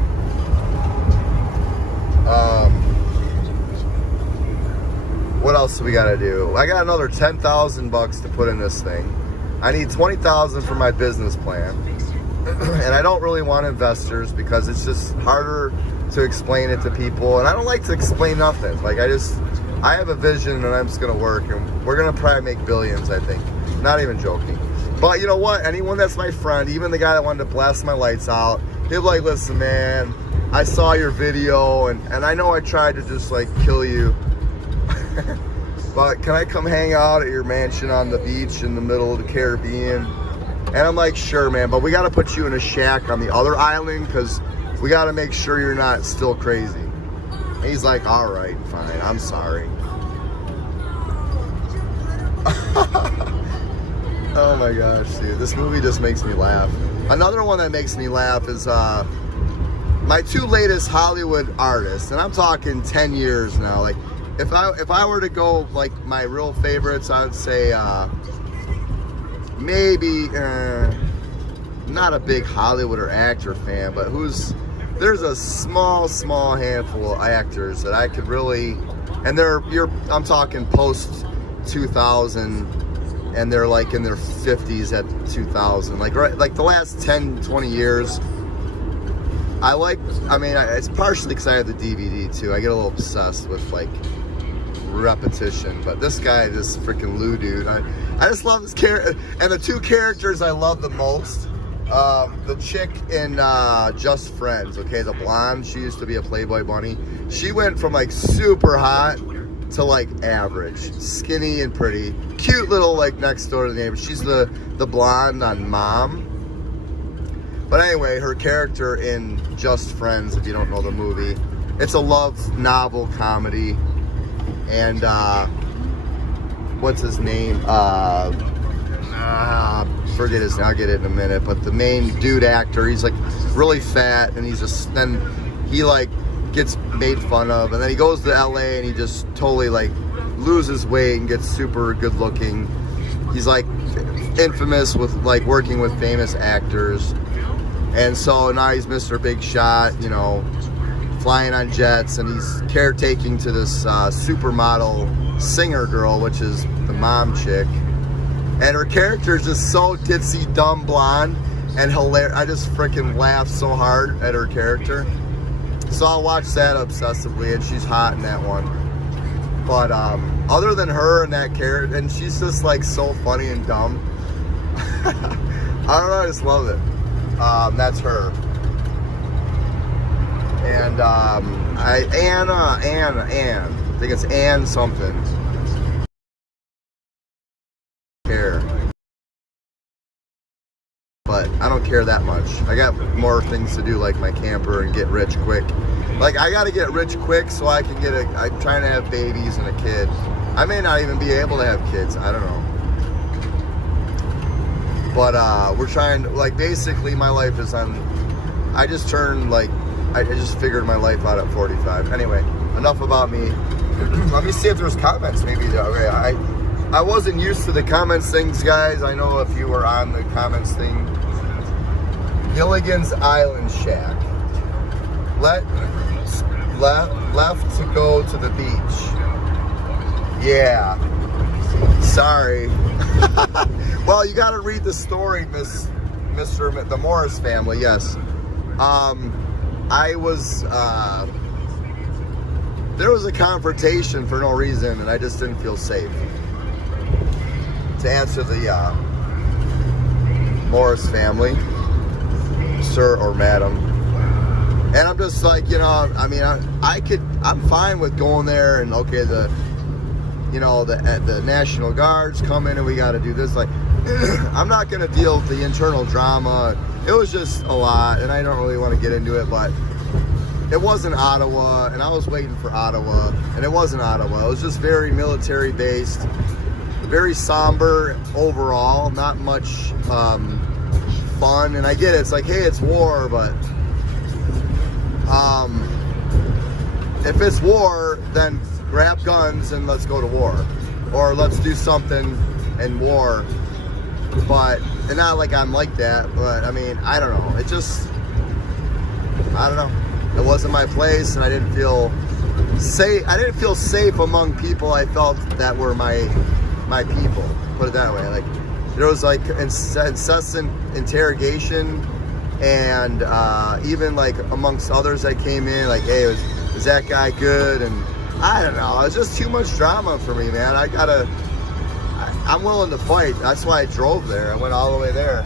What else do we got to do? I got another $10,000 to put in this thing. I need $20,000 for my business plan. And I don't really want investors because it's just harder to explain it to people. And I don't like to explain nothing. Like I have a vision and I'm just going to work. And we're going to probably make billions, I think. Not even joking. But you know what? Anyone that's my friend, even the guy that wanted to blast my lights out, he'll be like, listen, man, I saw your video and I know I tried to just like kill you. But can I come hang out at your mansion on the beach in the middle of the Caribbean? And I'm like, sure, man, but we got to put you in a shack on the other island because we got to make sure you're not still crazy. And he's like, all right, fine, I'm sorry. Oh my gosh, dude, this movie just makes me laugh. Another one that makes me laugh is my 2 latest Hollywood artists, and I'm talking 10 years now. Like, if I were to go like my real favorites, I would say maybe not a big Hollywood or actor fan, but there's a small handful of actors that I could really, and I'm talking post 2000, and they're like in their 50s at 2000, like the last 10-20 years. It's partially because I have the DVD too. I get a little obsessed with like repetition, but this freaking Lou dude, I just love this character. And the 2 characters I love the most, the chick in Just Friends, okay, the blonde, she used to be a Playboy bunny. She went from like super hot to like average, skinny and pretty, cute little like next door to the neighbor. She's the blonde on Mom. But anyway, her character in Just Friends, if you don't know the movie, it's a love novel comedy. And what's his name? Forget his name. I'll get it in a minute. But the main dude actor, he's like really fat, and he like gets made fun of, and then he goes to LA and he just totally like loses weight and gets super good looking. He's like infamous with like working with famous actors, and so now he's Mr. Big Shot, you know, flying on jets, and he's caretaking to this supermodel singer girl, which is the mom chick. And her character is just so ditzy, dumb, blonde, and hilarious. I just freaking laugh so hard at her character. So I'll watch that obsessively, and she's hot in that one. But other than her and that character, and she's just like so funny and dumb. I don't know, I just love it. That's her. And Anne, I think it's Anne something. Care. But I don't care that much. I got more things to do, like my camper and get rich quick. Like, I gotta get rich quick so I can I'm trying to have babies and a kid. I may not even be able to have kids, I don't know. But we're trying, like, basically my life is I just figured my life out at 45. Anyway, enough about me. Let me see if there's comments maybe. Okay, I wasn't used to the comments things, guys. I know if you were on the comments thing. Gilligan's Island Shack. Left to go to the beach. Yeah. Sorry. Well, you got to read the story, Mr. The Morris family. Yes. I was. There was a confrontation for no reason, and I just didn't feel safe. To answer the Morris family, sir or madam. And I'm just like, you know, I mean, I'm fine with going there and okay, the National Guard's coming and we got to do this. Like, I'm not going to deal with the internal drama. It was just a lot, and I don't really want to get into it, but it wasn't Ottawa, and I was waiting for Ottawa, and it wasn't Ottawa. It was just very military based, very somber overall, not much fun. And I get it, it's like, hey, it's war, but if it's war, then grab guns and let's go to war, or let's do something in war. But and not like I'm like that, but I mean, I don't know. It just, I don't know. It wasn't my place, and I didn't feel safe. I didn't feel safe among people I felt that were my people. Put it that way. Like there was like incessant interrogation, and even like amongst others that came in, like, hey, is that guy good? And I don't know. It's just too much drama for me, man. I'm willing to fight. That's why I drove there. I went all the way there.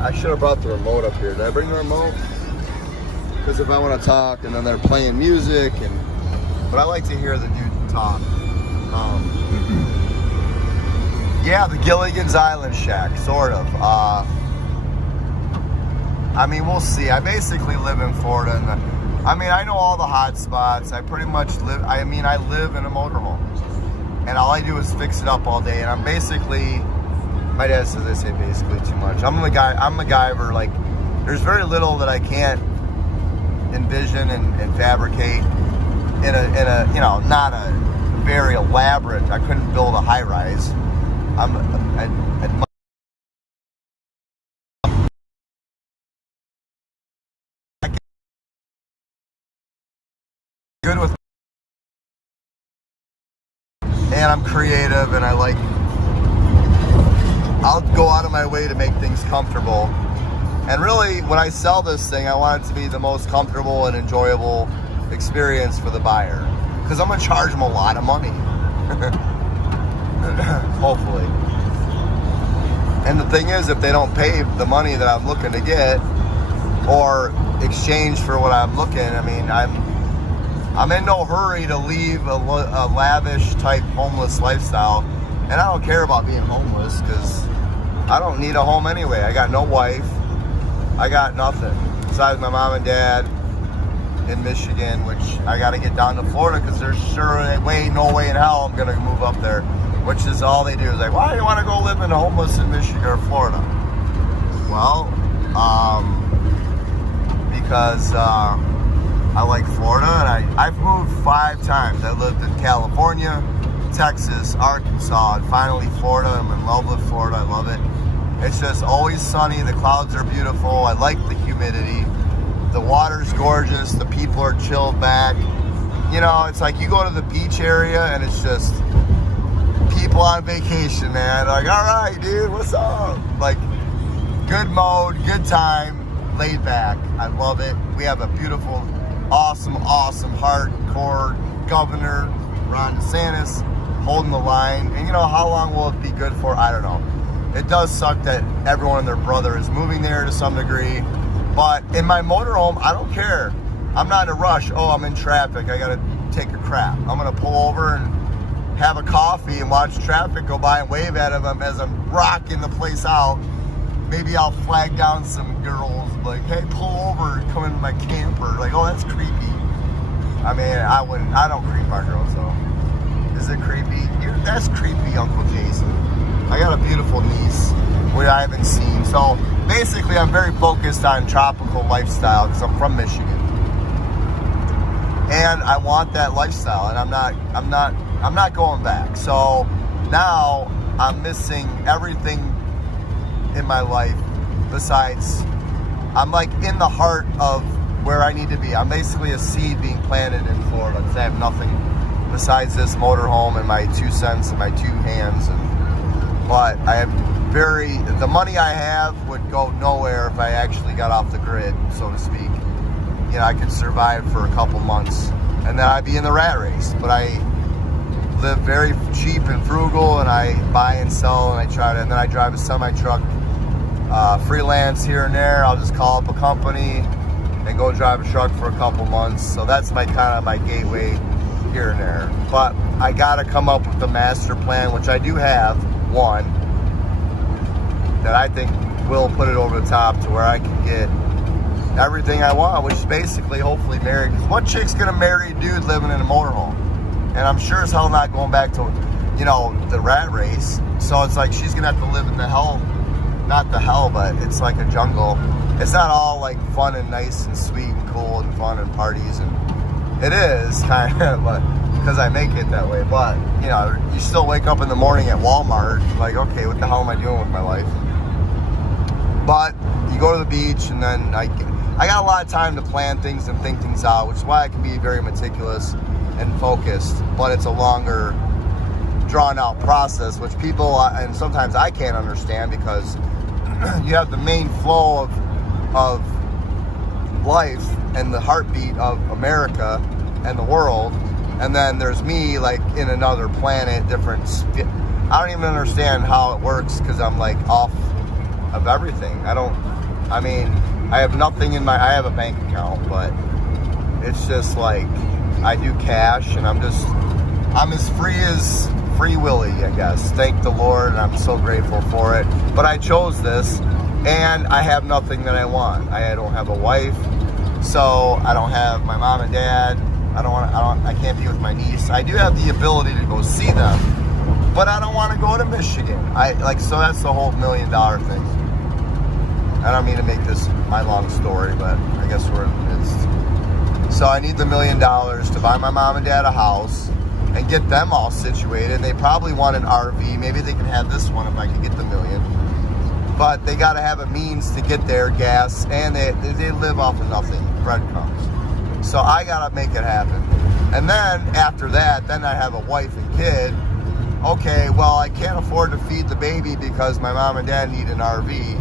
I should have brought the remote up here. Did I bring the remote? Because if I want to talk, and then they're playing music, but I like to hear the dude talk. Yeah, the Gilligan's Island Shack, sort of. I mean, we'll see. I basically live in Florida, and I know all the hot spots. I pretty much live. I live in a motorhome, and all I do is fix it up all day. And I'm basically, my dad says I say basically too much. I'm MacGyver. Like, there's very little that I can't envision and fabricate in a not a very elaborate. I couldn't build a high rise. Good with, and I'm creative, and I'll go out of my way to make things comfortable. And really, when I sell this thing, I want it to be the most comfortable and enjoyable experience for the buyer, because I'm gonna charge them a lot of money. Hopefully. And the thing is, if they don't pay the money that I'm looking to get, or exchange for what I'm looking, I'm in no hurry to leave a lavish type homeless lifestyle. And I don't care about being homeless, because I don't need a home anyway. I got no wife. I got nothing besides my mom and dad in Michigan, which I got to get down to Florida, because there's no way in hell I'm going to move up there, which is all they do. Is like, why do you want to go live in homeless in Michigan or Florida? Well, because I like Florida, and I've moved 5 times. I lived in California, Texas, Arkansas, and finally Florida. I'm in love with Florida. I love it. It's just always sunny. The clouds are beautiful. I like the humidity. The water's gorgeous. The people are chilled back. You know, it's like you go to the beach area, and it's just people on vacation, man. Like, all right, dude, what's up? Like, good mode, good time, laid back. I love it. We have a beautiful, awesome, hardcore governor, Ron DeSantis, holding the line. And you know, how long will it be good for? I don't know. It does suck that everyone and their brother is moving there to some degree. But in my motorhome, I don't care. I'm not in a rush. Oh, I'm in traffic. I got to take a crap. I'm going to pull over and have a coffee and watch traffic go by and wave at them as I'm rocking the place out. Maybe I'll flag down some girls, like, hey, pull over and come into my camper. Like, oh, that's creepy. I don't creep our girls, though. Is it creepy? That's creepy, Uncle Jason. I got a beautiful niece where I haven't seen. So basically, I'm very focused on tropical lifestyle because I'm from Michigan, and I want that lifestyle, and I'm not going back. So now I'm missing everything in my life besides, I'm like in the heart of where I need to be. I'm basically a seed being planted in Florida because I have nothing besides this motorhome and my 2 cents and my 2 hands. But I have the money I have would go nowhere if I actually got off the grid, so to speak. You know, I could survive for a couple months and then I'd be in the rat race. But I live very cheap and frugal, and I buy and sell, and and then I drive a semi-truck, freelance here and there. I'll just call up a company and go drive a truck for a couple months. So that's my kind of my gateway here and there. But I gotta come up with the master plan, which I do have one, that I think will put it over the top to where I can get everything I want, which is basically hopefully married. Because what chick's gonna marry a dude living in a motorhome? And I'm sure as hell not going back to, you know, the rat race. So it's like she's gonna have to live in the hell, not the hell, but it's like a jungle. It's not all like fun and nice and sweet and cool and fun and parties, and it is kind of, but because I make it that way. But you know, you still wake up in the morning at Walmart, like, okay, what the hell am I doing with my life? But you go to the beach, and then I got a lot of time to plan things and think things out, which is why I can be very meticulous and focused. But it's a longer, drawn out process, which people, and sometimes I can't understand, because you have the main flow of life and the heartbeat of America and the world, and then there's me like in another planet, different. I don't even understand how it works, because I'm like off of everything. I mean, I have nothing in I have a bank account, but it's just like I do cash, and I'm as free willy, I guess. Thank the Lord, and I'm so grateful for it. But I chose this, and I have nothing that I want. I don't have a wife, so I don't have my mom and dad. I can't be with my niece. I do have the ability to go see them, but I don't want to go to Michigan. So that's the whole $1 million thing. I don't mean to make this my long story, but I guess we're in the midst. So I need the $1 million to buy my mom and dad a house and get them all situated. They probably want an RV. Maybe they can have this one if I can get the $1 million. But they got to have a means to get their gas, and they live off of nothing, breadcrumbs. So I got to make it happen. And then after that, then I have a wife and kid. Okay, well, I can't afford to feed the baby because my mom and dad need an RV.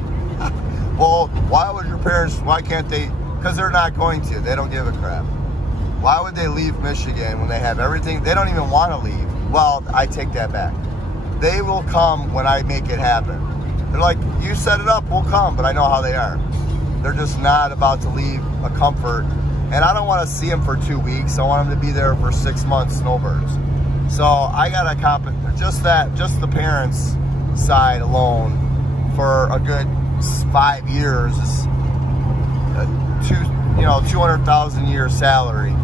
Well, why can't they? Because they're not going to. They don't give a crap. Why would they leave Michigan when they have everything? They don't even want to leave. Well, I take that back. They will come when I make it happen. They're like, you set it up, we'll come, but I know how they are. They're just not about to leave a comfort. And I don't want to see them for 2 weeks. I want them to be there for 6 months, snowbirds. So I got to just the parents' side alone for a good 5 years is 200,000 a year salary,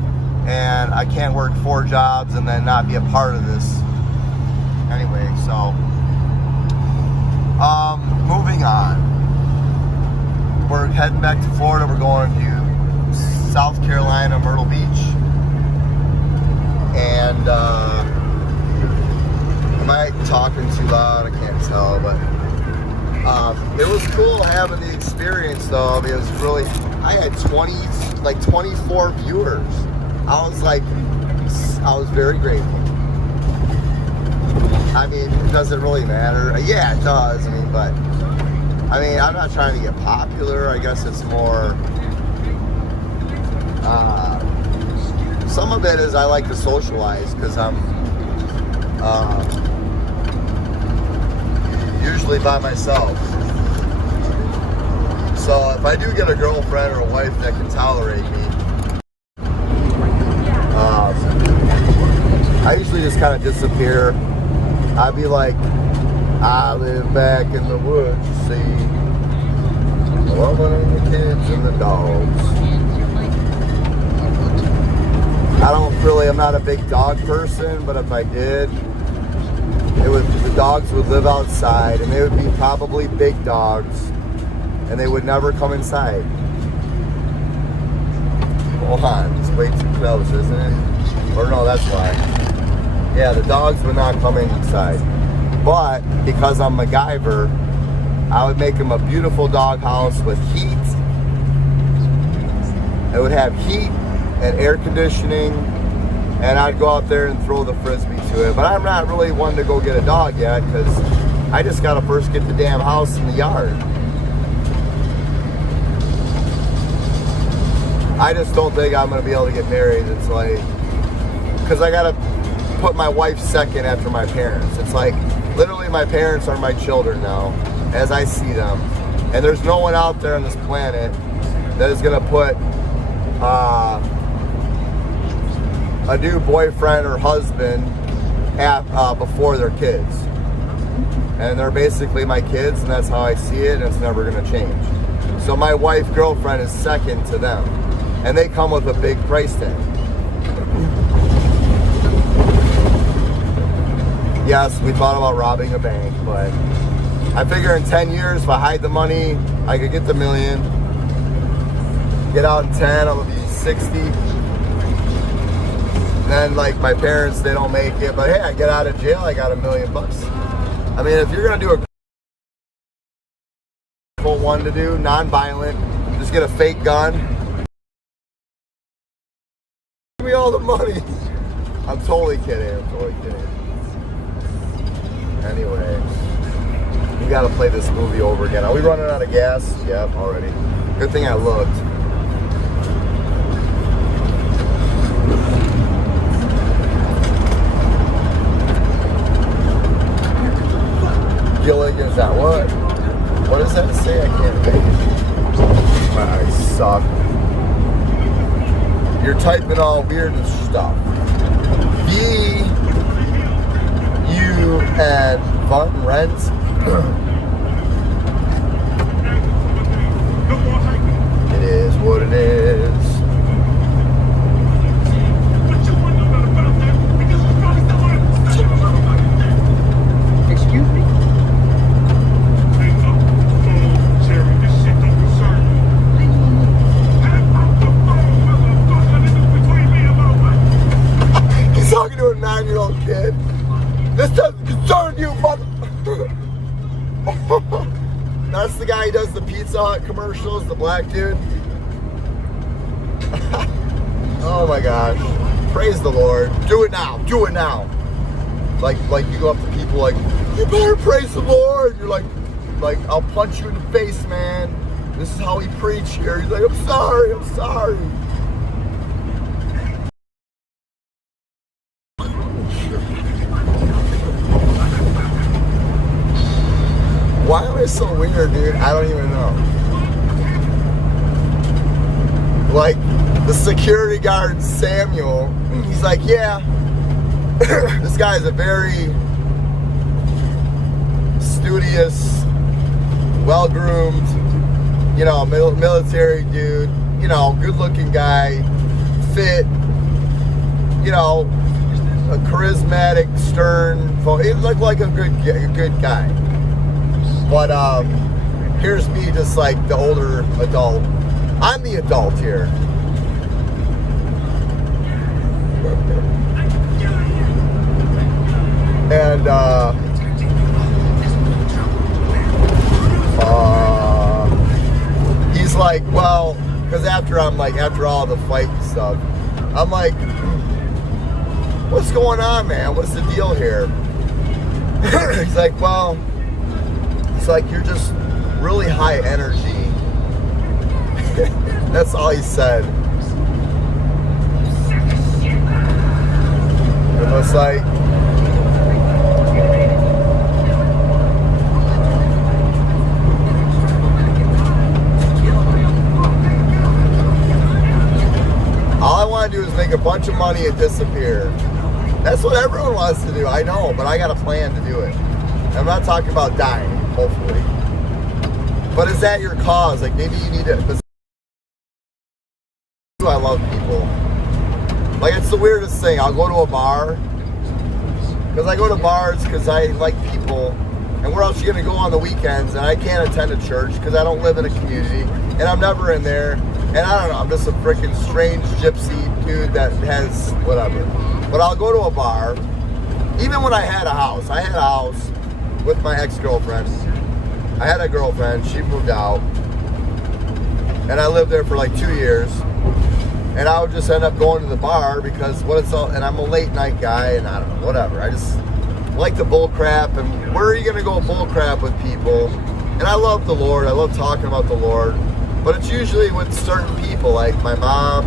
and I can't work 4 jobs and then not be a part of this. Anyway, so moving on. We're heading back to Florida. We're going to South Carolina, Myrtle Beach, and am I talking too loud? I can't tell, but it was cool having the experience, though. I mean, it was really, I had 24 viewers. I was very grateful. I mean, does it really matter? Yeah, it does. I'm not trying to get popular. I guess it's more, some of it is I like to socialize, because I'm usually by myself. So if I do get a girlfriend or a wife that can tolerate me, I usually just kind of disappear. I'd be like, I live back in the woods, you see, the woman and the kids and the dogs. I'm not a big dog person, but if I did, the dogs would live outside, and they would be probably big dogs, and they would never come inside. Hold on, it's way too close, isn't it? Or no, that's why. Yeah, the dogs would not come inside. But because I'm MacGyver, I would make him a beautiful doghouse with heat. It would have heat and air conditioning, and I'd go out there and throw the frisbee to it. But I'm not really one to go get a dog yet, because I just gotta first get the damn house in the yard. I just don't think I'm gonna be able to get married until because I gotta put my wife second after my parents. It's like, literally my parents are my children now, as I see them. And there's no one out there on this planet that is gonna put a new boyfriend or husband before their kids. And they're basically my kids, and that's how I see it, and it's never gonna change. So my wife, girlfriend is second to them. And they come with a big price tag. Yes, we thought about robbing a bank, but I figure in 10 years, if I hide the money, I could get the $1 million. Get out in 10, I'm gonna be 60. Then, like, my parents, they don't make it, but hey, I get out of jail, I got $1 million. I mean, if you're gonna do a cool one to do, non-violent, just get a fake gun. Give me all the money. I'm totally kidding. Anyway, we gotta play this movie over again. Are we running out of gas? Yep, already. Good thing I looked. Gilligan's that what? What does that say? I can't read. I suck. You're typing all weird stuff. V-U-N Von Rent. It is what it is. Excuse me? He's talking to a 9-year-old kid. This doesn't concern you, mother. That's the guy who does the Pizza Hut commercials, the black dude. Oh my gosh. Praise the Lord. Do it now. Do it now. Like you go up to people like, you better praise the Lord. You're like, I'll punch you in the face, man. This is how we preach here. He's like, I'm sorry. Why am I so weird, dude? I don't even know. Like, the security guard, Samuel, he's like, yeah, this guy is a very studious, well-groomed, military dude, good-looking guy, fit, a charismatic, stern, he looked like a good guy. But here's me, just like the older adult. I'm the adult here. And he's like, well, because after all the fight and stuff, I'm like, what's going on, man? What's the deal here? He's like, well, it's like you're just really high energy. That's all he said. It was like, all I want to do is make a bunch of money and disappear. That's what everyone wants to do, I know, but I got a plan to do it. I'm not talking about dying, hopefully. But is that your cause? Like, maybe you need to... I love people. Like, it's the weirdest thing. I'll go to a bar. Because I go to bars because I like people. And where else are you going to go on the weekends? And I can't attend a church because I don't live in a community. And I'm never in there. And I don't know, I'm just a freaking strange gypsy dude that has whatever. But I'll go to a bar. Even when I had a house. with my ex-girlfriend. I had a girlfriend, she moved out, and I lived there for like 2 years. And I would just end up going to the bar because and I'm a late night guy, and I don't know, whatever. I just like the bull crap, and where are you gonna go bull crap with people? And I love the Lord, I love talking about the Lord, but it's usually with certain people, like my mom,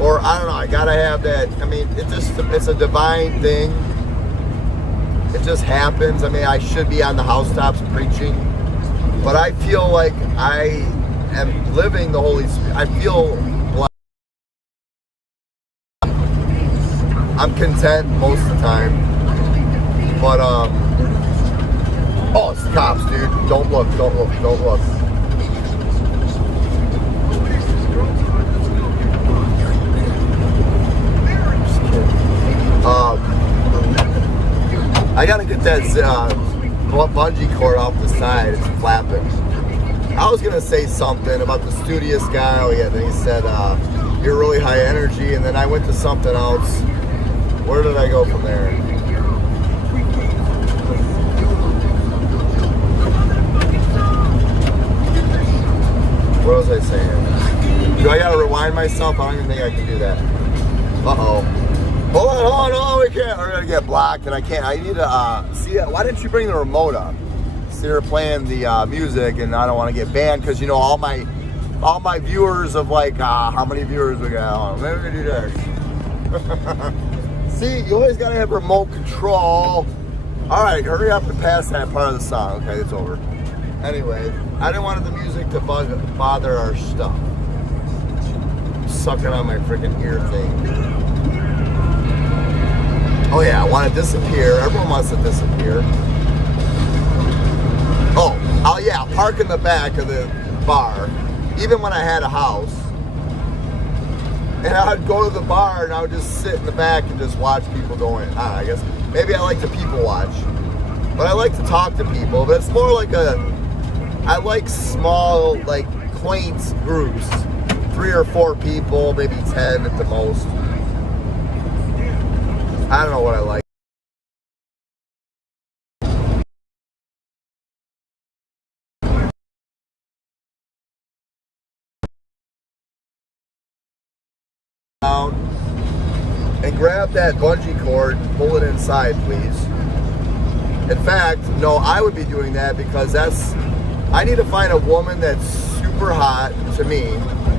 or I don't know, I gotta have that. I mean, it's a divine thing. It just happens. I mean, I should be on the housetops preaching, but I feel like I am living the Holy Spirit. I feel blessed. I'm content most of the time, but oh, it's the cops, dude. Don't look, don't look, don't look. Just kidding. I gotta get that bungee cord off the side. It's flapping. I was gonna say something about the studious guy. Oh yeah, then he said you're really high energy, and then I went to something else. Where did I go from there? What was I saying? Do I gotta rewind myself? I don't even think I can do that. Uh-oh. Hold on, no, we can't. We're gonna get blocked, and I can't. I need to see. Why didn't you bring the remote up? So they're playing the music, and I don't want to get banned because you know all my viewers of like how many viewers we got. Maybe we do this. See, you always gotta have remote control. All right, hurry up and pass that part of the song. Okay, it's over. Anyway, I didn't want the music to bother our stuff. Sucking on my freaking ear thing. Oh yeah, I want to disappear. Everyone wants to disappear. Oh yeah, I'll park in the back of the bar. Even when I had a house. And I'd go to the bar and I would just sit in the back and just watch people going. I guess maybe I like to people watch. But I like to talk to people. But it's more like I like small, like quaint groups. 3 or 4 people, maybe 10 at the most. I don't know what I like. And grab that bungee cord, pull it inside, please. In fact, no, I would be doing that because I need to find a woman that's super hot to me.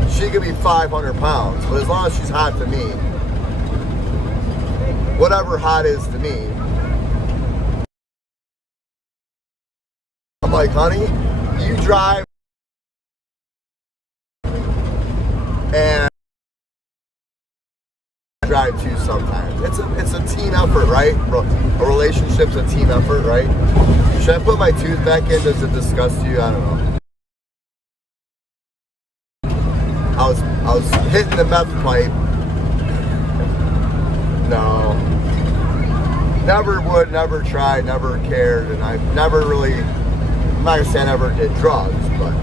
She could be 500 pounds, but as long as she's hot to me, whatever hot is to me, I'm like, honey, you drive and I drive too sometimes. It's a team effort, right? A relationship's a team effort, right? Should I put my tooth back in? Does it disgust you? I don't know. I was hitting the meth pipe. No. Never would, never tried, never cared, and I've never really, I'm not gonna say I never did drugs, but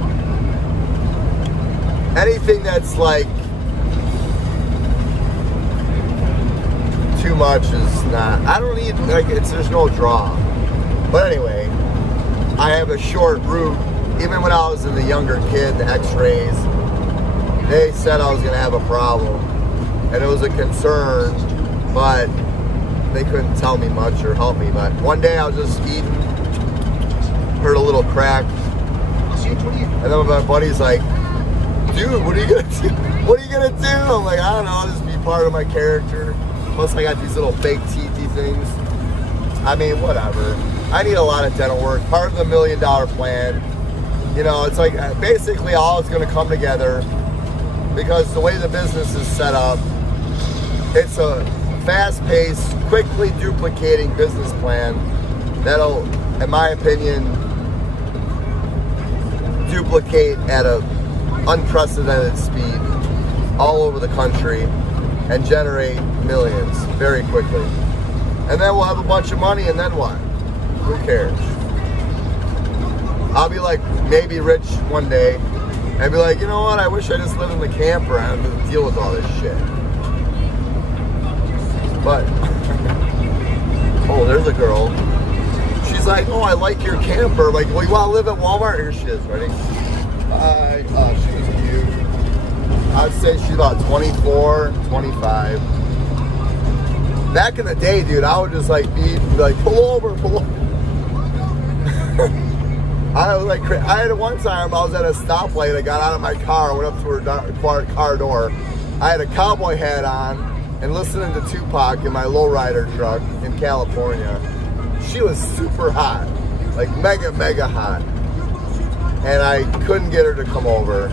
anything that's like too much is not, I don't need, like, there's no draw. But anyway, I have a short route. Even when I was in the younger kid, the x-rays, they said I was gonna have a problem, and it was a concern, but they couldn't tell me much or help me. But one day I was just eating, heard a little crack, and then my buddy's like, dude, what are you gonna do? What are you gonna do? I'm like, I don't know, I'll just be part of my character. Plus I got these little fake teethy things. I mean, whatever. I need a lot of dental work. Part of the $1 million plan. You know, it's like basically all is gonna come together because the way the business is set up, it's a fast-paced, quickly duplicating business plan that'll, in my opinion, duplicate at an unprecedented speed all over the country and generate millions very quickly. And then we'll have a bunch of money, and then what? Who cares? I'll be like maybe rich one day and be like, you know what, I wish I just lived in the camper and didn't deal with all this shit. But, oh, there's a girl. She's like, oh, I like your camper. Like, well, you want to live at Walmart? Here she is, ready? Oh, she was cute. I'd say she's about 24, 25. Back in the day, dude, I would just like be like, pull over. I was like, I had one time I was at a stoplight. I got out of my car, went up to her car door. I had a cowboy hat on and listening to Tupac in my lowrider truck in California. She was super hot, like mega hot, and I couldn't get her to come over.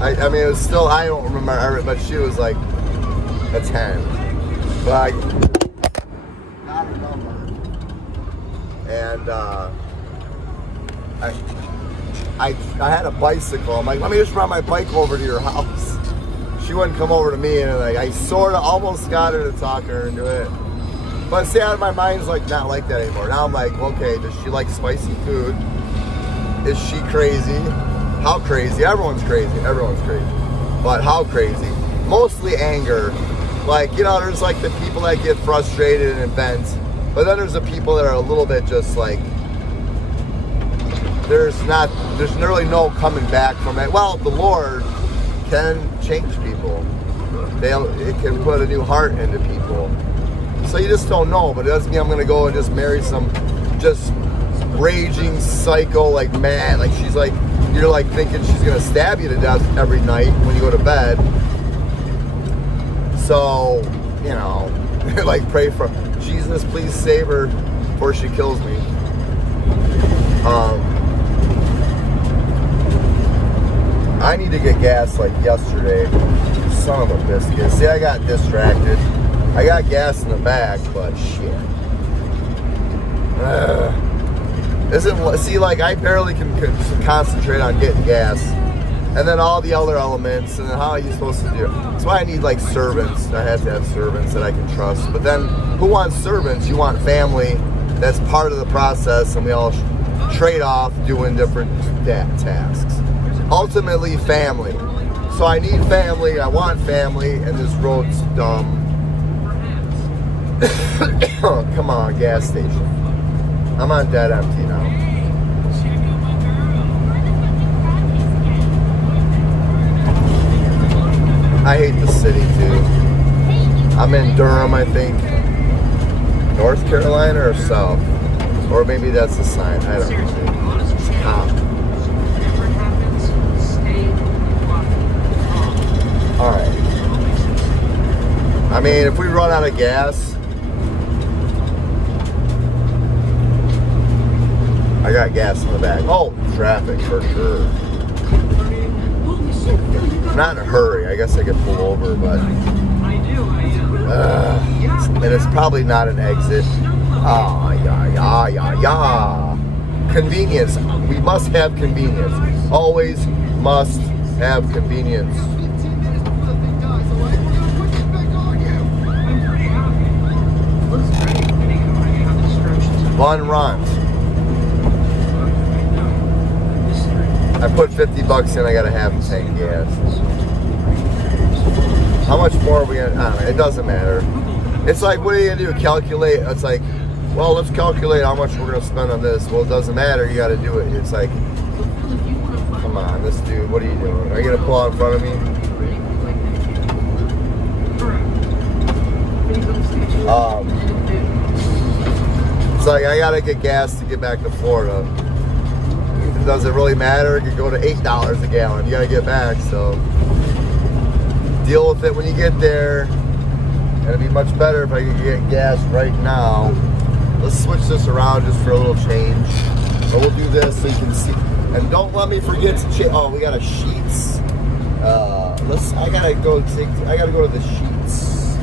I mean, it was still, I don't remember, but she was like a 10. But I got her number, and I had a bicycle. I'm like, let me just ride my bike over to your house. She wouldn't come over to me, and like I sort of almost got her to talk her into it. But see, out of my mind's like not like that anymore. Now I'm like, okay, does she like spicy food? Is she crazy? How crazy? Everyone's crazy. But how crazy? Mostly anger. Like, you know, there's like the people that get frustrated and vent. But then there's the people that are a little bit just like, there's really no coming back from it. Well, the Lord can change people. It can put a new heart into people. So you just don't know, but it doesn't mean I'm gonna go and just marry some just raging psycho, like mad, like she's like, you're like thinking she's gonna stab you to death every night when you go to bed. So, you know, like pray for Jesus, please save her before she kills me. I need to get gas like yesterday. Son of a biscuit. See, I got distracted. I got gas in the back, but shit. See, like I barely can concentrate on getting gas, and then all the other elements, and then how are you supposed to do it? That's why I need like servants. I have to have servants that I can trust. But then, who wants servants? You want family. That's part of the process, and we all trade off doing different tasks. Ultimately, family. So I need family. I want family, and this road's dumb. Come on, gas station. I'm on dead empty now. I hate the city too. I'm in Durham, I think. North Carolina or South? Or maybe that's the sign. I don't know. It's a cop. Alright. I mean, if we run out of gas, I got gas in the back. Oh, traffic for sure. I'm not in a hurry. I guess I could pull over, but and it's probably not an exit. Yeah. Convenience. We must have convenience. Always must have convenience. One run. I put $50 in, I got a half a tank gas. How much more are we gonna, I don't know, it doesn't matter. It's like, what are you gonna do, calculate? It's like, well, let's calculate how much we're gonna spend on this. Well, it doesn't matter, you gotta do it. It's like, come on, this dude, what are you doing? Are you gonna pull out in front of me? It's like, I gotta get gas to get back to Florida. Does it really matter? It could go to $8 a gallon. You gotta get back, so deal with it when you get there. It'd be much better if I could get gas right now. Let's switch this around just for a little change. But we'll do this so you can see. And don't let me forget to change. Oh, we got a Sheets. I gotta go to the Sheets.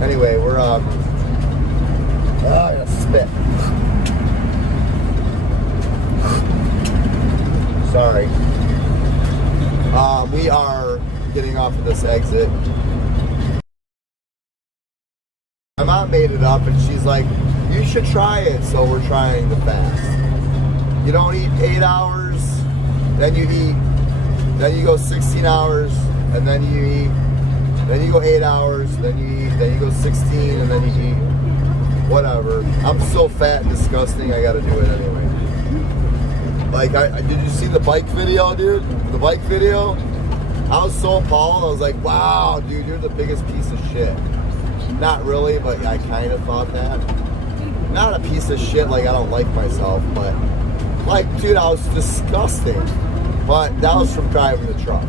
Anyway, we're I gotta spit. Sorry. We are getting off of this exit. My mom made it up and she's like, you should try it. So we're trying the fast. You don't eat 8 hours, then you eat, then you go 16 hours, and then you eat, then you go 8 hours, then you eat, then you go 16, and then you eat. whatever. I'm so fat and disgusting, I gotta do it anyway. Like, did you see the bike video, dude? The bike video? I was so appalled. I was like, wow, dude, you're the biggest piece of shit. Not really, but I kind of thought that. Not a piece of shit, like I don't like myself, but like, dude, I was disgusting. But that was from driving the truck.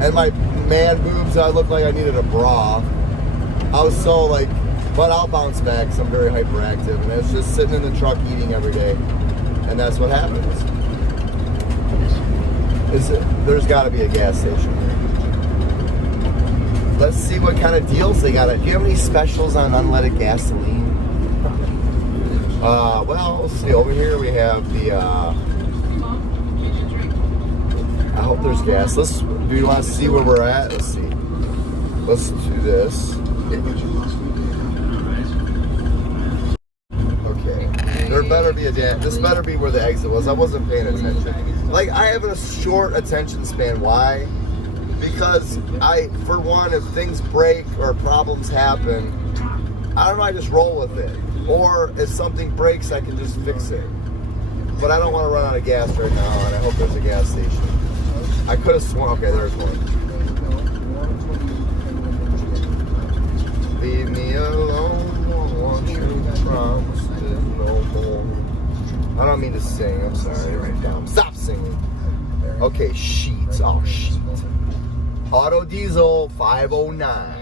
And my man boobs, I looked like I needed a bra. I was so like, but I'll bounce back because I'm very hyperactive. And I was just sitting in the truck eating every day. And that's what happens. There's got to be a gas station here. Let's see what kind of deals they got. Do you have any specials on unleaded gasoline? Well, let's see. Over here we have the. I hope there's gas. Do you want to see where we're at? Let's see. Let's do this. Okay. There better be a this better be where the exit was. I wasn't paying attention. Like, I have a short attention span. Why? Because for one, if things break or problems happen, I don't know, I just roll with it. Or if something breaks, I can just fix it. But I don't want to run out of gas right now, and I hope there's a gas station. I could have sworn, okay, there's one. Leave me alone, don't want you to promise it no more. I don't mean to sing, I'm sorry, right now. Stop singing. Okay, sheets, oh sheet. Auto diesel 509.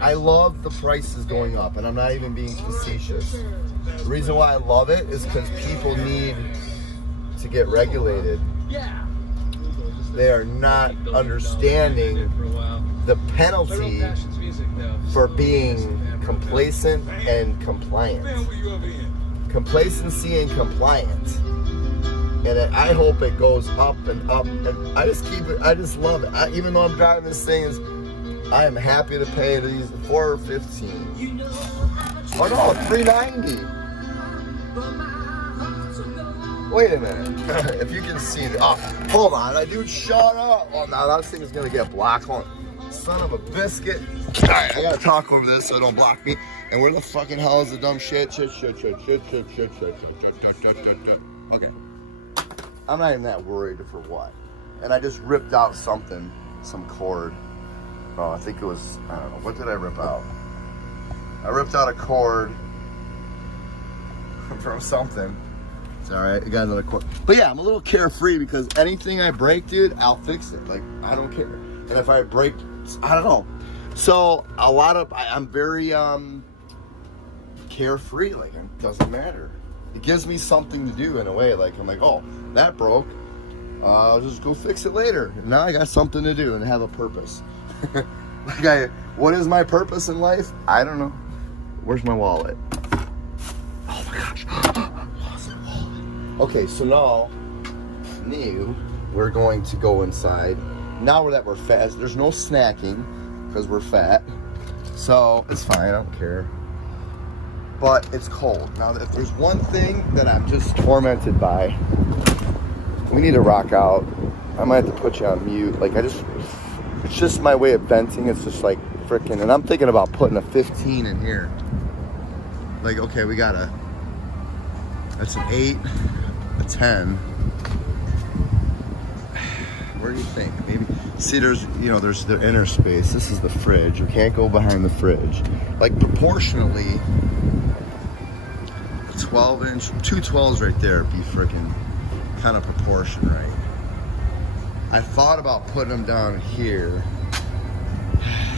I love the prices going up, and I'm not even being facetious. The reason why I love it is because people need to get regulated. They are not understanding the penalty for being complacent and compliant. Complacency and compliance. And I hope it goes up and up. And I just keep it, I just love it. Even though I'm driving this thing, I am happy to pay these $4.15. Oh no, $3.90. Wait a minute. If you can see it. Oh, hold on. Dude, shut up. Oh, now that thing is going to get blocked. Hold on. Son of a biscuit. All right, I got to talk over this so it don't block me. And where the fucking hell is the dumb shit? Okay. I'm not even that worried for what. And I just ripped out something, some cord. Oh, I think it was, I don't know. What did I rip out? I ripped out a cord from something. It's all right, I got another cord. But yeah, I'm a little carefree because anything I break, dude, I'll fix it. Like, I don't care. And if I break, I don't know. So I'm very carefree. Like, it doesn't matter. It gives me something to do in a way. Like, I'm like, oh, that broke. I'll just go fix it later. And now I got something to do and have a purpose. What is my purpose in life? I don't know. Where's my wallet? Oh my gosh. Lost my wallet. Okay, so now we're going to go inside. Now that we're fat, there's no snacking because we're fat. So it's fine, I don't care. But it's cold. Now, if there's one thing that I'm just tormented by, we need to rock out. I might have to put you on mute. Like, it's just my way of venting. It's just like freaking, and I'm thinking about putting a 15 in here. Like, okay, that's an 8, a 10. Where do you think? Maybe, see, there's the inner space. This is the fridge. You can't go behind the fridge. Like, proportionally, 12-inch, two 12s right there be freaking kind of proportion right. I thought about putting them down here.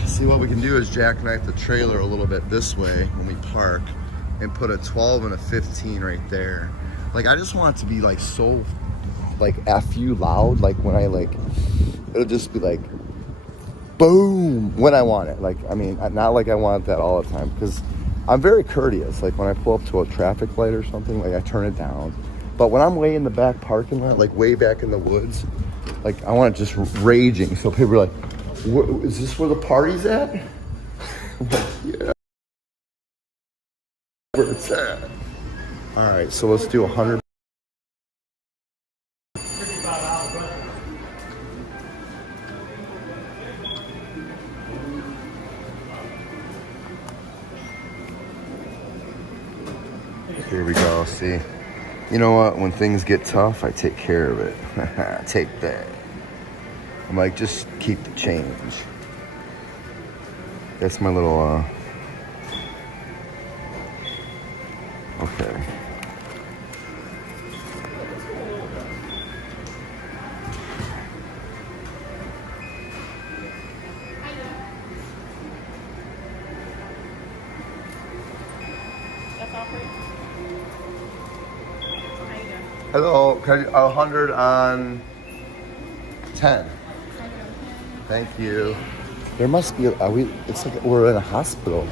See, what we can do is jackknife the trailer a little bit this way when we park and put a 12 and a 15 right there. Like, I just want it to be like so like FU loud. Like, when it'll just be like boom when I want it. Like, I mean, not like I want that all the time, because I'm very courteous. Like, when I pull up to a traffic light or something, like, I turn it down. But when I'm way in the back parking lot, like way back in the woods, like, I want it just raging. So people are like, is this where the party's at? I'm like, yeah. Where it's at. All right, so let's do 100. Here we go. See, you know what? When things get tough, I take care of it. Take that. I'm like, just keep the change. That's my little, okay. Hello, can I, 100 on 10. Thank you. There must be, it's like we're in a hospital.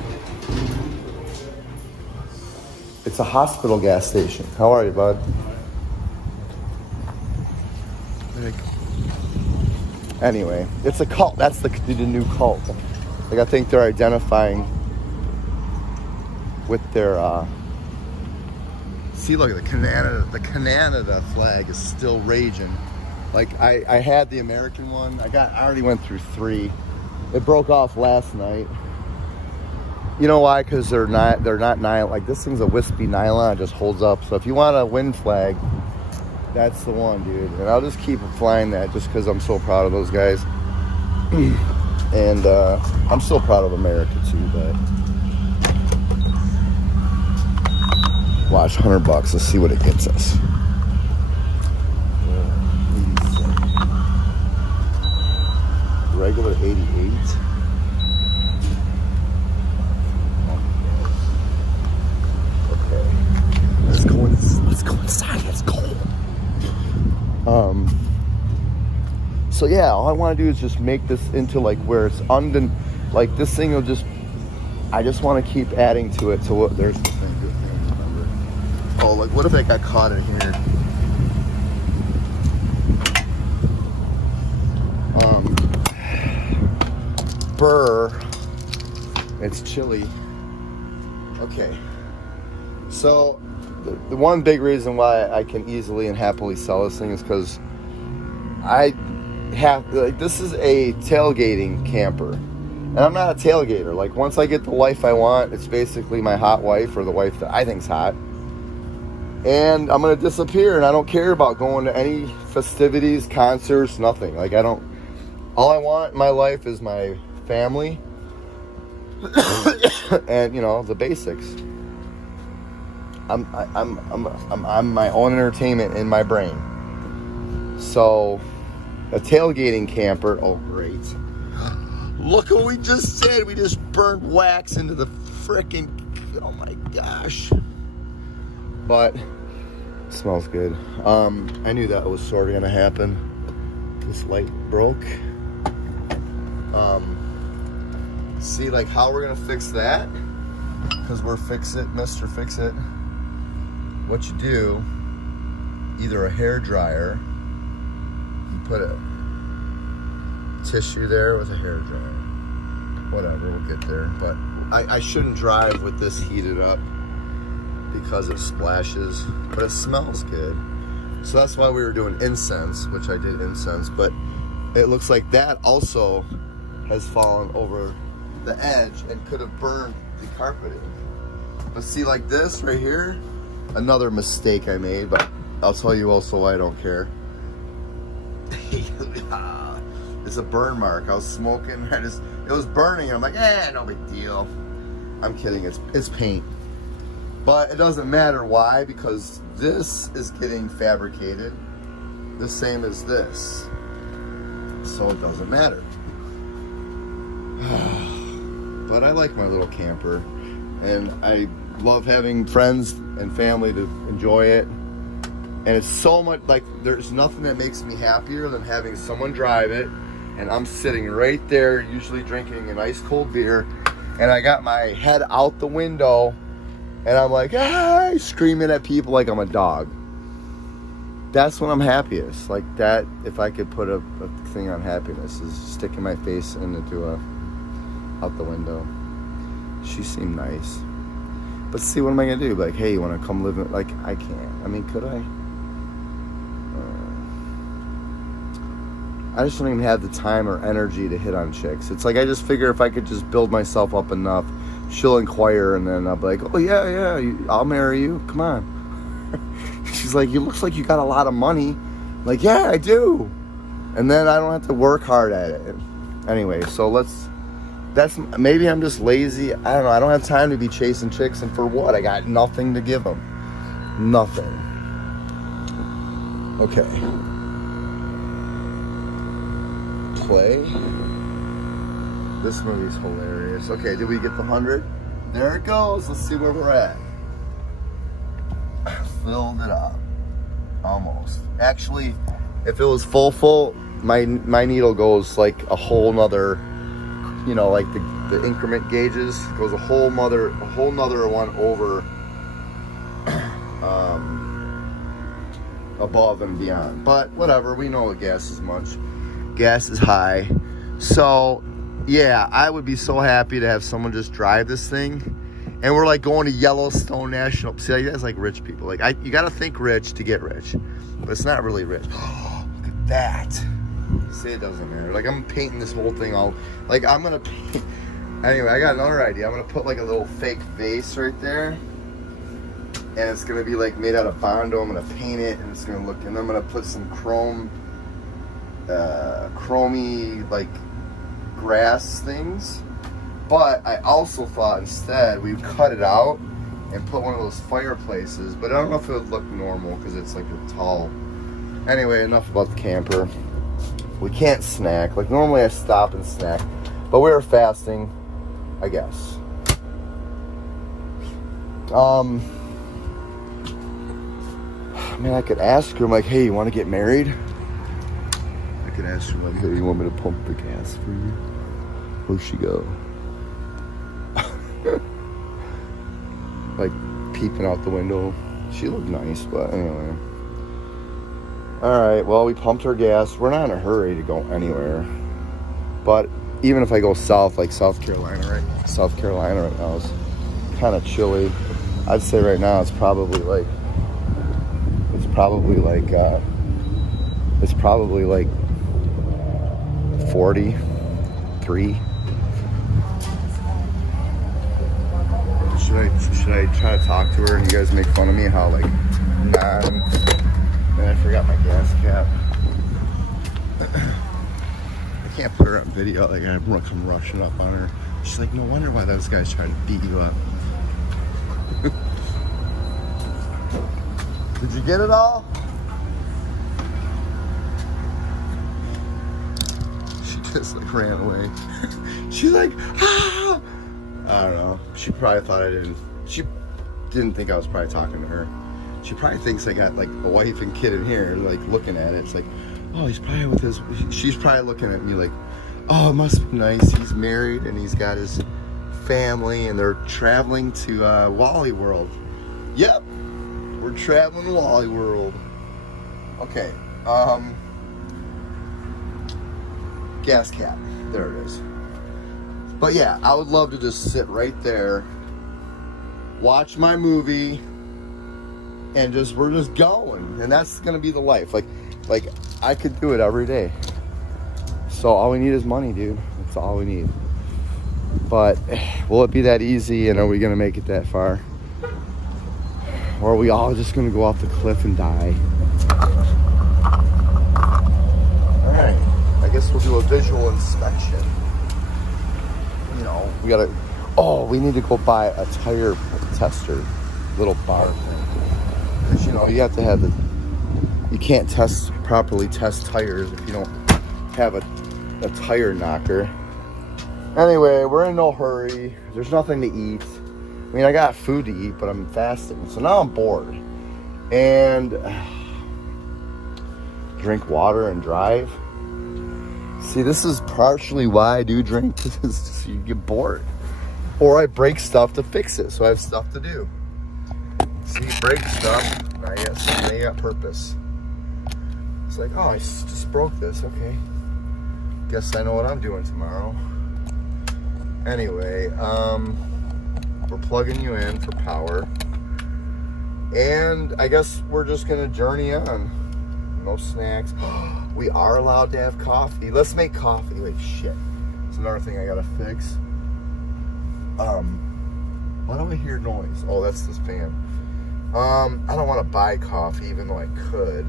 It's a hospital gas station. How are you, bud? Anyway, it's a cult. That's the new cult. Like, I think they're identifying with their, see, look, the Canada flag is still raging. Like, I had the American one. I already went through 3. It broke off last night. You know why? Because they're not nylon. Like, this thing's a wispy nylon. It just holds up. So if you want a wind flag, that's the one, dude. And I'll just keep flying that just because I'm so proud of those guys. And I'm so proud of America too, but watch, $100. Let's see what it gets us. Regular 88. Okay. Let's go inside. It's cold. So yeah, all I want to do is just make this into like where it's like this thing will just, I just want to keep adding to it. So what, there's the thing, good thing, remember. Oh, like what if I got caught in here? Burr. It's chilly. Okay. So the one big reason why I can easily and happily sell this thing is because I have, like, this is a tailgating camper. And I'm not a tailgater. Like, once I get the wife I want, it's basically my hot wife or the wife that I think's hot. And I'm going to disappear, and I don't care about going to any festivities, concerts, nothing. Like, all I want in my life is my family and, you know, the basics. I'm my own entertainment in my brain. So a tailgating camper, oh great. Look what we just did. We just burned wax into the frickin', oh my gosh. But it smells good. I knew that was sort of gonna happen. This light broke. See, like, how we're gonna fix that, because we're Mr. Fix It. What you do, either a hair dryer, you put a tissue there with a hair dryer, whatever, we'll get there. But I shouldn't drive with this heated up because it splashes, but it smells good. So that's why we were doing incense, which I did incense, but it looks like that also has fallen over the edge and could have burned the carpeting. But see, like this right here, another mistake I made, but I'll tell you also why I don't care. It's a burn mark. I was smoking, it was burning, and I'm like, no big deal. I'm kidding, it's paint. But it doesn't matter. Why? Because this is getting fabricated the same as this. So it doesn't matter. But I like my little camper, and I love having friends and family to enjoy it. And it's so much, like, there's nothing that makes me happier than having someone drive it, and I'm sitting right there, usually drinking an ice cold beer, and I got my head out the window, and I'm like, screaming at people like I'm a dog. That's when I'm happiest. Like that, if I could put a thing on happiness, is sticking my face into out the window. She seemed nice. But see, what am I gonna do? Like, hey, you wanna come live in, like, I can't. I mean, could I? I just don't even have the time or energy to hit on chicks. It's like, I just figure if I could just build myself up enough she'll inquire, and then I'll be like, oh yeah, I'll marry you. Come on. She's like, you looks like you got a lot of money. I'm like, yeah, I do. And then I don't have to work hard at it. Anyway, so maybe I'm just lazy. I don't know. I don't have time to be chasing chicks, and for what? I got nothing to give them. Nothing. Okay. Play. This movie's hilarious. Okay, did we get the 100? There it goes. Let's see where we're at. Filled it up. Almost. Actually, if it was full, my needle goes like a whole nother, like the increment gauges goes a whole nother one over above and beyond. But whatever, we know what gas is much. Gas is high. So yeah, I would be so happy to have someone just drive this thing. And we're like going to Yellowstone National. See, you guys like rich people. Like you gotta think rich to get rich. But it's not really rich. Oh, look at that. See, it doesn't matter. Like I'm painting this whole thing out. Like I'm gonna paint. Anyway, I got another idea. I'm gonna put like a little fake vase right there. And it's gonna be like made out of Bondo. I'm gonna paint it, and it's gonna look, and I'm gonna put some chromey like grass things. But I also thought instead we'd cut it out and put one of those fireplaces. But I don't know if it would look normal because it's like a tall. Anyway, enough about the camper. We can't snack. Like normally I stop and snack, but we were fasting, I guess. I mean, I could ask her, I'm like, hey, you want to get married? I could ask her, like, hey, you want me to pump the gas for you? Where'd she go? Like, peeping out the window. She looked nice, but anyway. Alright, well, we pumped her gas. We're not in a hurry to go anywhere. But even if I go south, like South Carolina right now is kind of chilly. I'd say right now it's probably like 43. Should I try to talk to her and you guys make fun of me how like man, I forgot my gas cap. I can't put her on video, like I'm come rushing up on her. She's like, no wonder why those guys trying to beat you up. Did you get it all? She just like ran away. She's like, ah! I don't know. She probably thought she didn't think I was probably talking to her. She probably thinks I got like a wife and kid in here, like looking at it. It's like, oh, he's probably with his, she's probably looking at me like, oh, it must be nice. He's married and he's got his family and they're traveling to Wally World. Yep. We're traveling to Wally World. Okay. Gas cap. There it is. But yeah, I would love to just sit right there, watch my movie, and we're just going. And that's gonna be the life. Like I could do it every day. So all we need is money, dude. That's all we need. But will it be that easy, and are we gonna make it that far? Or are we all just gonna go off the cliff and die? Alright, I guess we'll do a visual inspection. You know, we need to go buy a tire tester, little bar thing. Because, you know, you have to have you can't properly test tires if you don't have a tire knocker. Anyway, we're in no hurry. There's nothing to eat. I mean, I got food to eat, but I'm fasting. So now I'm bored. And drink water and drive. See, this is partially why I do drink, because you get bored. Or I break stuff to fix it, so I have stuff to do. See, break stuff, I got purpose. It's like, oh, I just broke this, okay. Guess I know what I'm doing tomorrow. Anyway, we're plugging you in for power. And I guess we're just gonna journey on. No snacks. We are allowed to have coffee. Let's make coffee. Wait, shit. It's another thing I gotta fix. Why do I hear noise? Oh, that's this fan. I don't want to buy coffee, even though I could.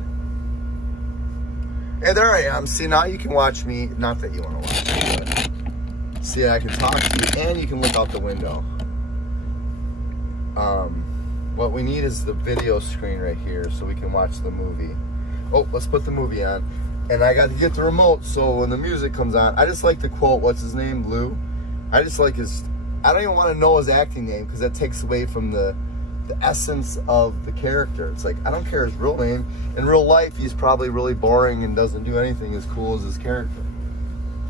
Hey, there I am. See, now you can watch me. Not that you want to watch me, but see, I can talk to you, and you can look out the window. What we need is the video screen right here, so we can watch the movie. Oh, let's put the movie on. And I got to get the remote, so when the music comes on, I just like to quote, what's his name, Lou? I just like his, I don't even want to know his acting name, because that takes away from the essence of the character. It's like, I don't care his real name. In real life, he's probably really boring and doesn't do anything as cool as his character.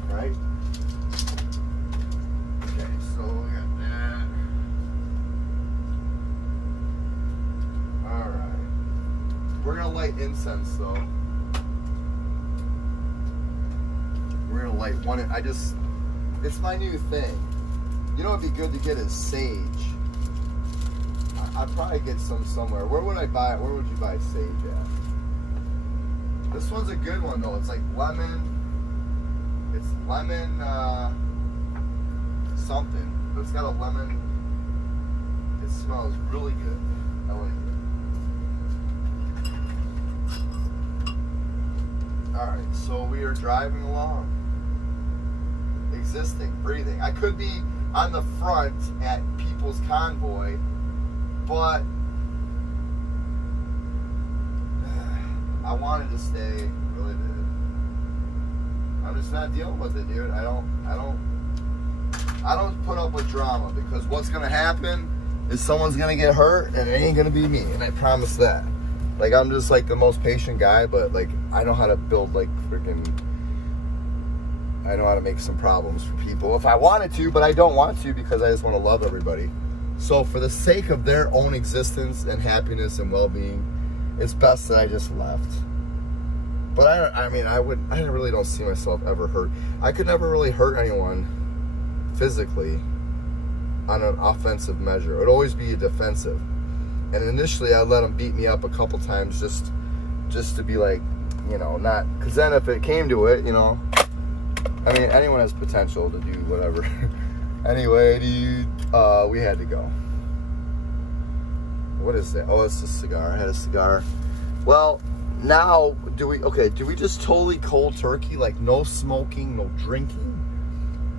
Right? Okay, so we got that. Alright. We're gonna light incense though. We're gonna light one. It's my new thing. You know what'd be good to get is sage. I'd probably get some somewhere. Where would I buy it? Where would you buy sage at? This one's a good one though. It's like lemon. It's lemon something. But it's got a lemon. It smells really good. I like it. Alright, so we are driving along. Existing, breathing. I could be on the front at People's Convoy, but I wanted to stay, really did. I'm just not dealing with it, dude. I don't put up with drama, because what's gonna happen is someone's gonna get hurt and it ain't gonna be me, and I promise that. Like, I'm just like the most patient guy, but like I know how to build like freaking, I know how to make some problems for people if I wanted to, but I don't want to, because I just want to love everybody. So for the sake of their own existence and happiness and well-being, it's best that I just left. But I really don't see myself ever hurt. I could never really hurt anyone physically on an offensive measure. It would always be a defensive. And initially I let them beat me up a couple times just to be like, you know, not, because then if it came to it, you know, I mean, anyone has potential to do whatever. Anyway, dude, we had to go. What is that? Oh, it's a cigar. I had a cigar. Well, now, do we just totally cold turkey? Like, no smoking, no drinking,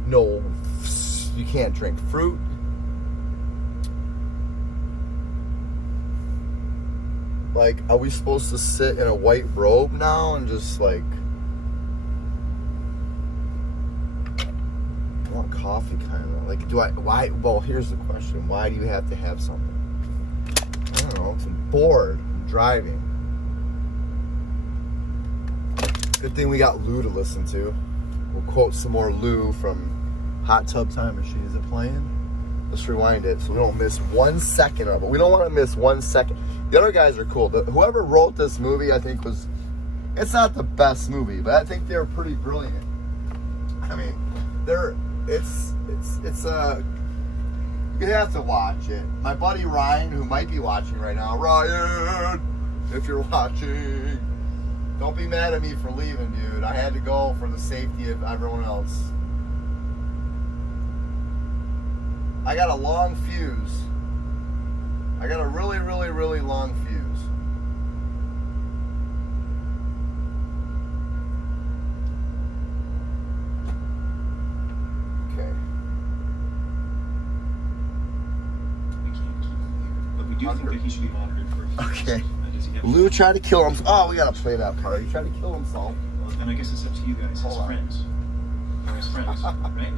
no, you can't drink fruit. Like, are we supposed to sit in a white robe now and just like, I want coffee kind of. Like, why, well, here's the question. Why do you have to have something? I don't know, I'm bored, I'm driving. Good thing we got Lou to listen to. We'll quote some more Lou from Hot Tub Time Machine. Is it playing? Let's rewind it so we don't miss 1 second of it. We don't want to miss 1 second. The other guys are cool. Whoever wrote this movie, I think it's not the best movie, but I think they're pretty brilliant. I mean, you have to watch it. My buddy Ryan, who might be watching right now, Ryan, if you're watching, don't be mad at me for leaving, dude. I had to go for the safety of everyone else. I got a long fuse. I got a really, really, really long fuse. Okay. We can't keep him here. But we do think that he should be monitored for a few Okay. years. Does he have Lou tried to kill him. Oh, we gotta play that part. He tried to kill himself. Well, then I guess it's up to you guys, Hold his on. friends. They're his friends, right?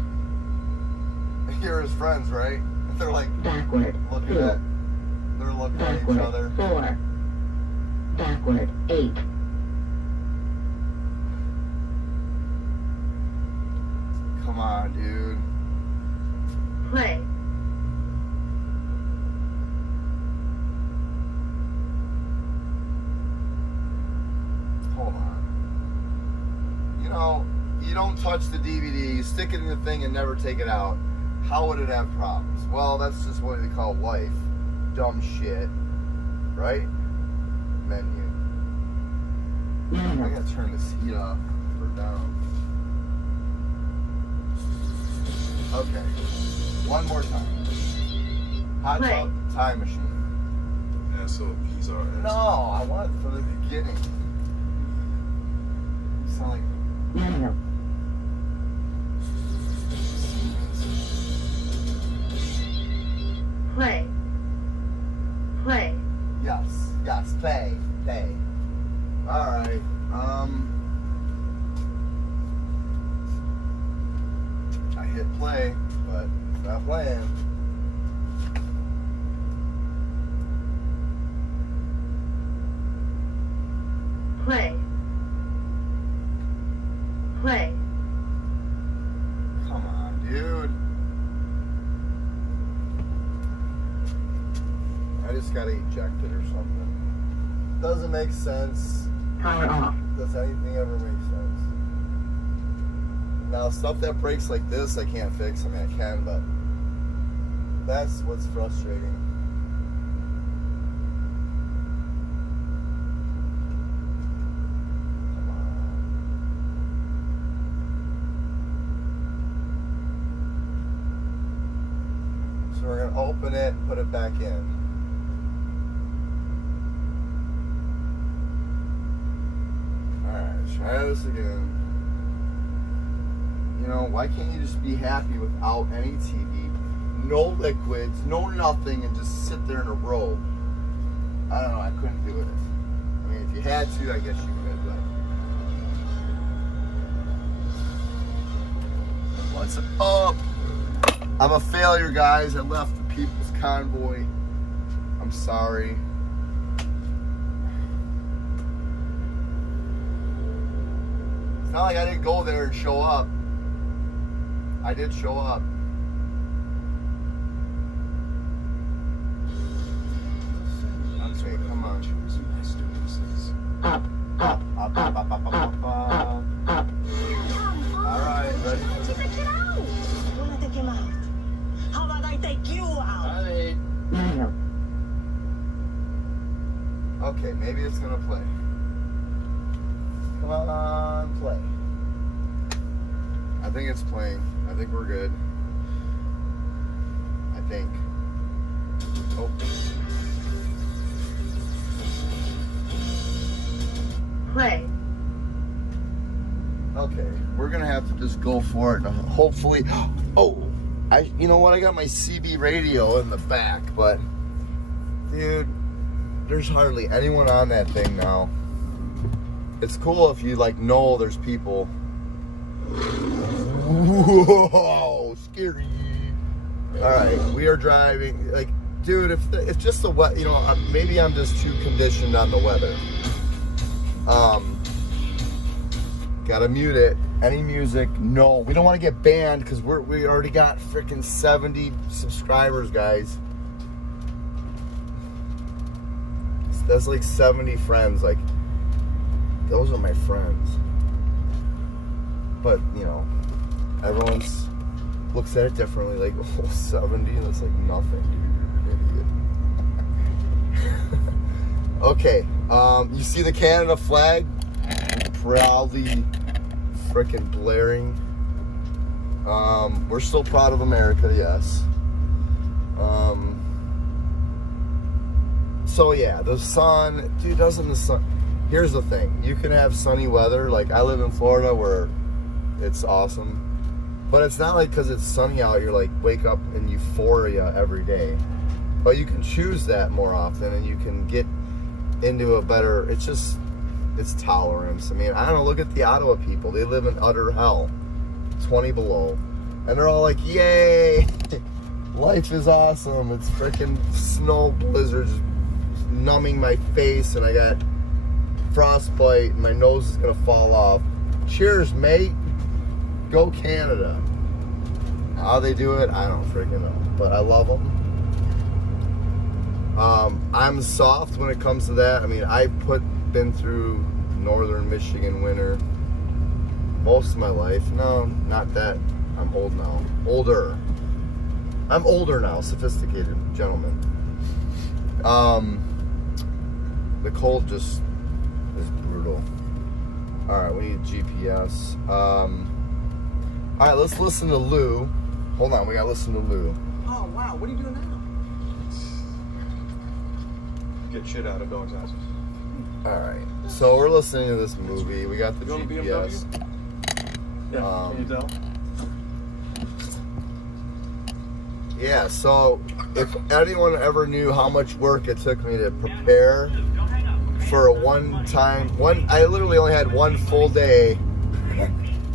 You're his friends, right? They're like, Backward. look at 2. that. They're looking at each Backward. other. 4. Backward. 8. Come on, dude. Play. Hold on. You know, you don't touch the DVD, you stick it in the thing and never take it out. How would it have problems? Well, that's just what they call life. Dumb shit. Right? Menu. I gotta turn this heat off or down. Okay. One more time. Hot Play. Tub Time Machine. Yeah, so he's our No, I want it from the beginning. You sound like Manual. Play. Play. yes, play. All right. I hit play, but it's not playing. Play. Play. Come on, dude. I just got ejected or something. Doesn't make sense. Power off. Does anything ever make sense? Now, stuff that breaks like this, I can't fix. I mean, I can, but that's what's frustrating. Come on. So we're going to open it and put it back in. Alright, try this again. You know, why can't you just be happy without any TV, no liquids, no nothing, and just sit there in a row? I don't know, I couldn't do it. I mean, if you had to, I guess you could, but... What's up? I'm a failure, guys. I left the People's Convoy. I'm sorry. It's not like I didn't go there and show up. I did show up. Okay, come on. Up. Up. Up, up, up, up, up, up, up. Up. All right, ready? Check it out. Wanna take him out? How about I take you out? Manual. Okay, maybe it's gonna play. Come on, play. I think it's playing. I think we're good. I think. Oh. Play. Okay, we're gonna have to just go for it. Hopefully, oh, you know what? I got my CB radio in the back, but dude, there's hardly anyone on that thing now. It's cool if you like know there's people. Whoa, scary! All right, we are driving. Like, dude, if just the wet, you know, maybe I'm just too conditioned on the weather. Gotta mute it. Any music? No, we don't want to get banned because we already got freaking 70 subscribers, guys. That's like 70 friends. Like, those are my friends. But you know, everyone's looks at it differently. Like, oh, 70? That's like nothing, dude. You're an idiot. Okay. You see the Canada flag? Proudly freaking blaring. We're still proud of America, yes. So yeah, the sun, dude, doesn't the sun... Here's the thing. You can have sunny weather. Like, I live in Florida where it's awesome. But it's not like because it's sunny out, you're like, wake up in euphoria every day. But you can choose that more often and you can get into a better... It's just... It's tolerance. I mean, I don't know, look at the Ottawa people. They live in utter hell. 20 below. And they're all like, yay! Life is awesome. It's freaking snow blizzards numbing my face and I got frostbite and my nose is gonna fall off. Cheers, mate. Go Canada. How they do it, I don't freaking know. But I love them. I'm soft when it comes to that. I mean, been through northern Michigan winter most of my life. No, not that. I'm old now. Older. I'm older now, sophisticated gentleman. The cold just is brutal. Alright, we need GPS. Alright, let's listen to Lou. Hold on, we gotta listen to Lou. Oh, wow. What are you doing now? get shit out of dogs' houses. All right. So we're listening to this movie. We got the You want a GPS. Yeah, can you tell? Yeah, so if anyone ever knew how much work it took me to prepare for a I literally only had one full day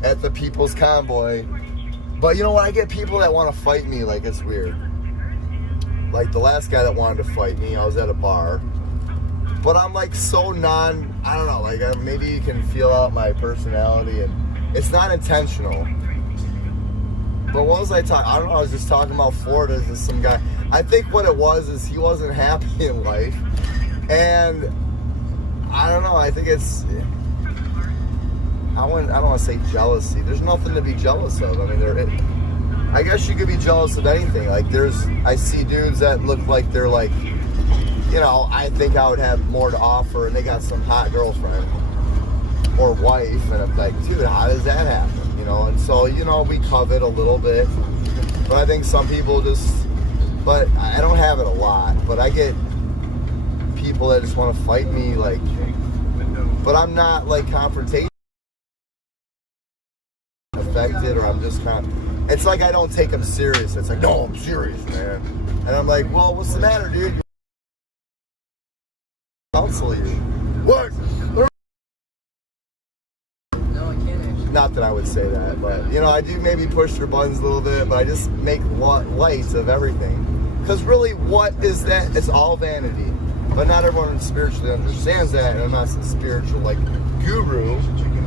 at the People's Convoy. But you know what? I get people that want to fight me like it's weird. Like the last guy that wanted to fight me, I was at a bar. But I'm like so I don't know, like maybe you can feel out my personality and it's not intentional. But what was I talking? I don't know. I was just talking about Florida to some guy. I think what it was is he wasn't happy in life, and I don't know. I think it's. I don't want to say jealousy. There's nothing to be jealous of. I mean, I guess you could be jealous of anything. Like I see dudes that look like they're like, you know, I think I would have more to offer, and they got some hot girlfriend or wife, and I'm like, dude, how does that happen? You know, and so, you know, we covet a little bit, but I think some people but I don't have it a lot, but I get people that just want to fight me, like, but I'm not, like, confrontation affected, or I'm just kind of, it's like I don't take them serious. It's like, no, I'm serious, man. And I'm like, well, what's the matter, dude? Counsel you. What? Not that I would say that, but, you know, I do maybe push their buttons a little bit, but I just make light of everything. Because really, what is that? It's all vanity. But not everyone spiritually understands that, and I'm not some spiritual, like, guru.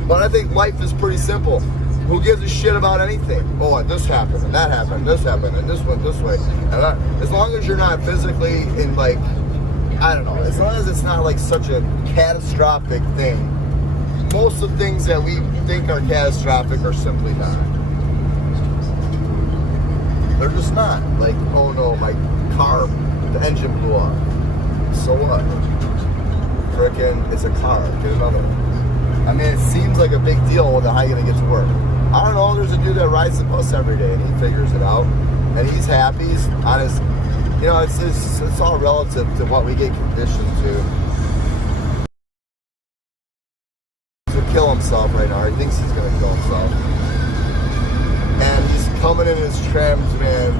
But I think life is pretty simple. Who gives a shit about anything? Oh, this happened, and that happened, and this happened, and this went this way. And as long as you're not physically in, like, I don't know, as long as it's not, like, such a catastrophic thing, most of the things that we think are catastrophic are simply not. They're just not. Like, oh no, my car, the engine blew up. So what? Frickin', it's a car. Get another one. I mean, it seems like a big deal with how you gonna get to work. I don't know, there's a dude that rides the bus every day and he figures it out. And he's happy, he's on his, you know, it's all relative to what we get conditioned to. Kill himself right now. He thinks he's gonna kill himself, and he's coming in his trams, man.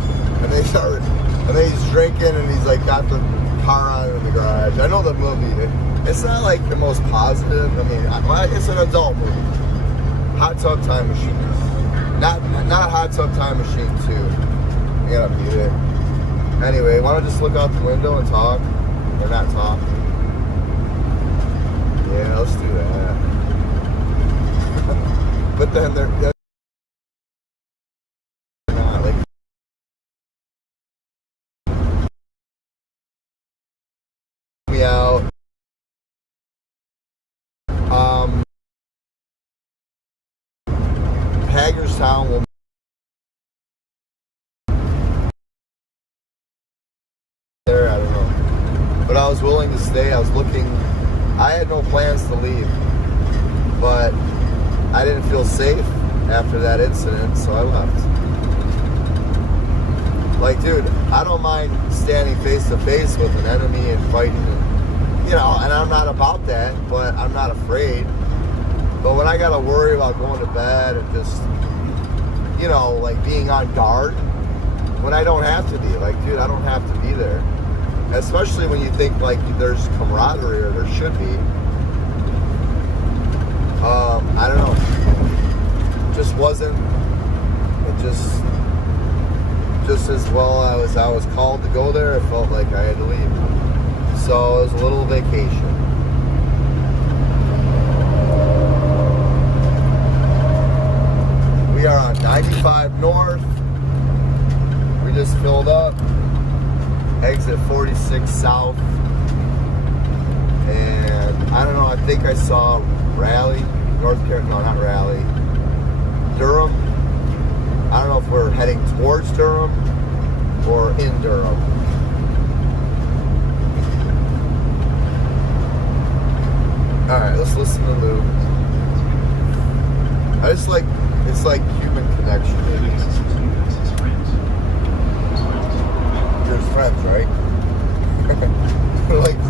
And then he's drinking, and he's like got the car on in the garage. I know the movie. It's not like the most positive. I mean, it's an adult movie. Hot Tub Time Machine, not Hot Tub Time Machine 2. I gotta beat it. Anyway, why don't I just look out the window and talk, or not talk? Yeah, let's do that. But then they're not like me out. Hagerstown will there. I don't know, but I was willing to stay. I was looking. I had no plans to leave, but I didn't feel safe after that incident, so I left. Like, dude, I don't mind standing face to face with an enemy and fighting, and, you know, and I'm not about that, but I'm not afraid. But when I gotta worry about going to bed and just, you know, like being on guard, when I don't have to be, like, dude, I don't have to be there. Especially when you think, like, there's camaraderie, or there should be. I don't know. Just wasn't. It just as well I was called to go there. It felt like I had to leave. So it was a little vacation. We are on 95 North. We just filled up. Exit 46 South. And I don't know. I think I saw Raleigh, North Carolina, no, not Raleigh, Durham. I don't know if we're heading towards Durham or in Durham. All right, let's listen to Lou. I just like, it's like human connection. There's friends, right? We're like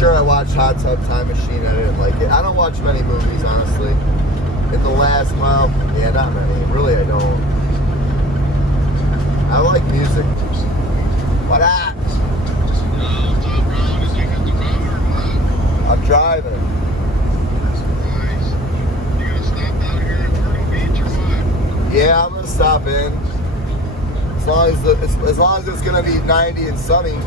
sure I watched Hot Tub Time Machine. I didn't like it. I don't watch many movies, honestly. In the last, well, yeah, not many. Really, I don't. I like music. What up? What's up, bro? Did you hit the road or what? I'm driving. Nice. You gonna stop down here at Myrtle Beach or what? Yeah, I'm gonna stop in. As long as it's gonna be 90 and sunny. Not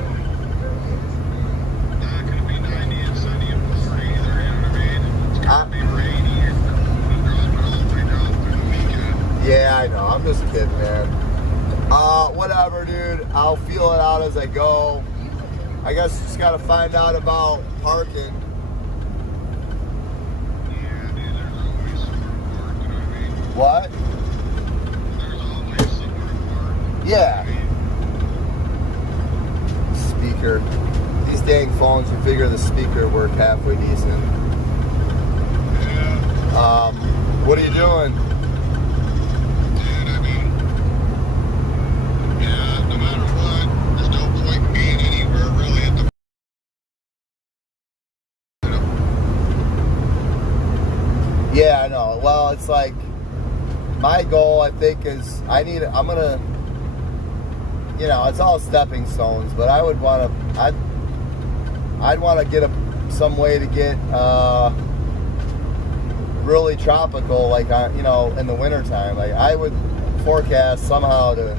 gonna be 90 and sunny and 40 either, you know what I mean? It's gonna be rainy and cold and dropping all the way down through the weekend. Yeah, I know. I'm just kidding, man. Whatever, dude. I'll feel it out as I go. I guess just gotta find out about parking. Yeah, dude, there's always somewhere to park, you know what I mean? What? There's always somewhere to park. Yeah. Speaker. These dang phones, you figure the speaker work halfway decent. Yeah, What are you doing? dude, I mean, yeah, no matter what, there's no point being anywhere really at the Yeah, I know. Well, it's like my goal, I think, is I'm gonna, it's all stepping stones, but I would want to, I'd want to get some way to get really tropical, like in the wintertime. Like I would forecast somehow to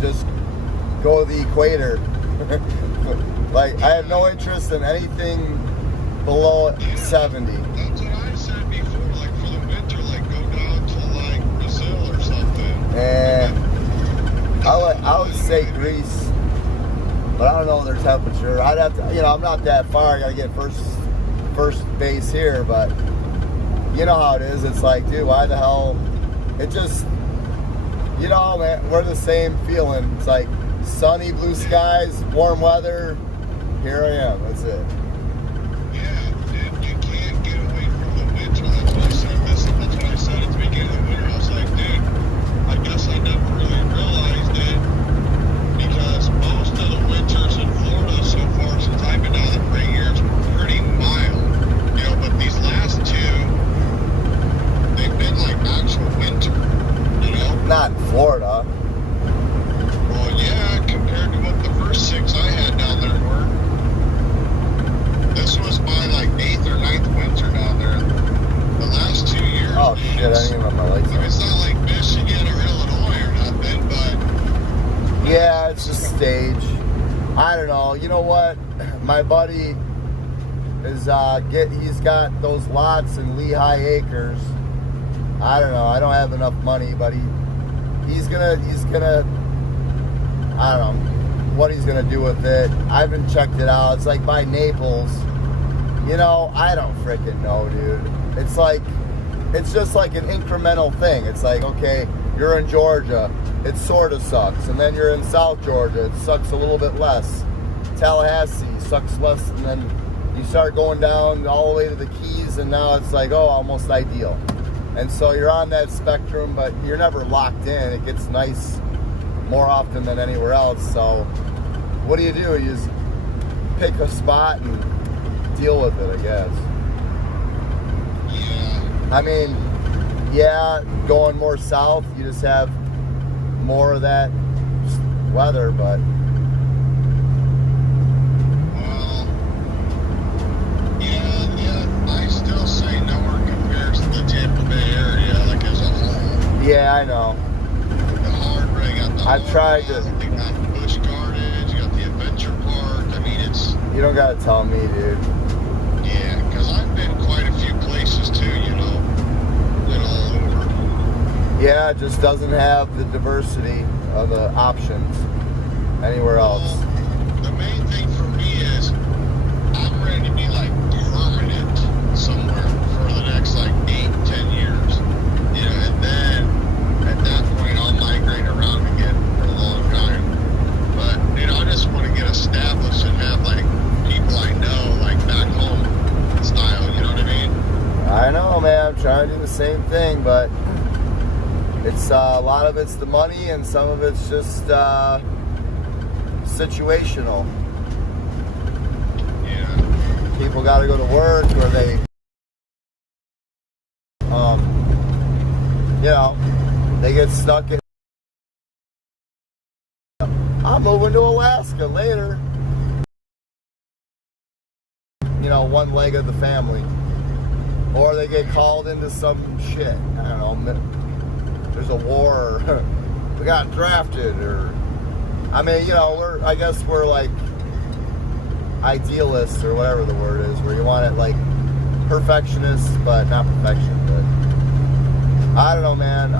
just go to the equator. Like I have no interest in anything below 70. That's what I said before, like for the winter, like go down to like Brazil or something. And I would say Greece, but I don't know their temperature. I'd have to, I'm not that far. I gotta get first base here, but you know how it is. It's like, dude, why the hell? It just, man, we're the same feeling. It's like sunny, blue skies, warm weather. Here I am. That's it. Yeah, dude, you can't get away from the winter. That's what I said. That's what I said at the beginning of the winter. I was like, dude, I guess I never really realized it because most of the winters in Florida so far since I've been down there for 8 years were pretty mild. But these last two, they've been like actual winter. Not in Florida. Well, yeah, compared to what the first 6 I had down there were. This was my like 8th or 9th winter down there. The last 2 years. Oh man, shit! I didn't even have my lights I mean, on. it's not like Michigan or Illinois or nothing, but Yeah, it's a stage. I don't know. You know what? My buddy is he's got those lots in Lehigh Acres. I don't know. I don't have enough money, but he's gonna I don't know what he's gonna do with it. I haven't checked it out. It's like by Naples. I don't freaking know, dude. It's just like an incremental thing. It's like, okay, you're in Georgia, it sort of sucks, and then you're in South Georgia, it sucks a little bit less. Tallahassee sucks less, and then you start going down all the way to the Keys, and now it's like, oh, almost ideal. And so you're on that spectrum, but you're never locked in. It gets nice more often than anywhere else. So what do? You just pick a spot and deal with it, I guess. yeah. I mean, yeah, going more south, you just have more of that weather, but Well, yeah, I still say nowhere compares to the Tampa Bay area, like as a whole. yeah, I know. The Hard-Ray got the I've tried to- They got Busch Gardens, you got the Adventure Park. I mean, it's, You don't gotta tell me, dude. yeah, because I've been quite a few places too, been all over. Yeah, it just doesn't have the diversity of the options anywhere else. Well, the main thing for me is I'm ready to be like permanent somewhere for the next like 8-10 years. And then at that point I'll migrate around again for a long time. But I just want to get established and have like people I know like back home style, you know what I mean? I know, man. I'm trying to do the same thing, but it's a lot of it's the money, and some of it's just situational. Yeah. people got to go to work, or they, you know, they get stuck in. I'm moving to Alaska later. You know, one leg of the family. Or they get called into some shit. I don't know. There's a war. Or we got drafted. Or, I mean, you know, I guess we're like idealists or whatever the word is, where you want it like perfectionists, but not perfection. But I don't know, man.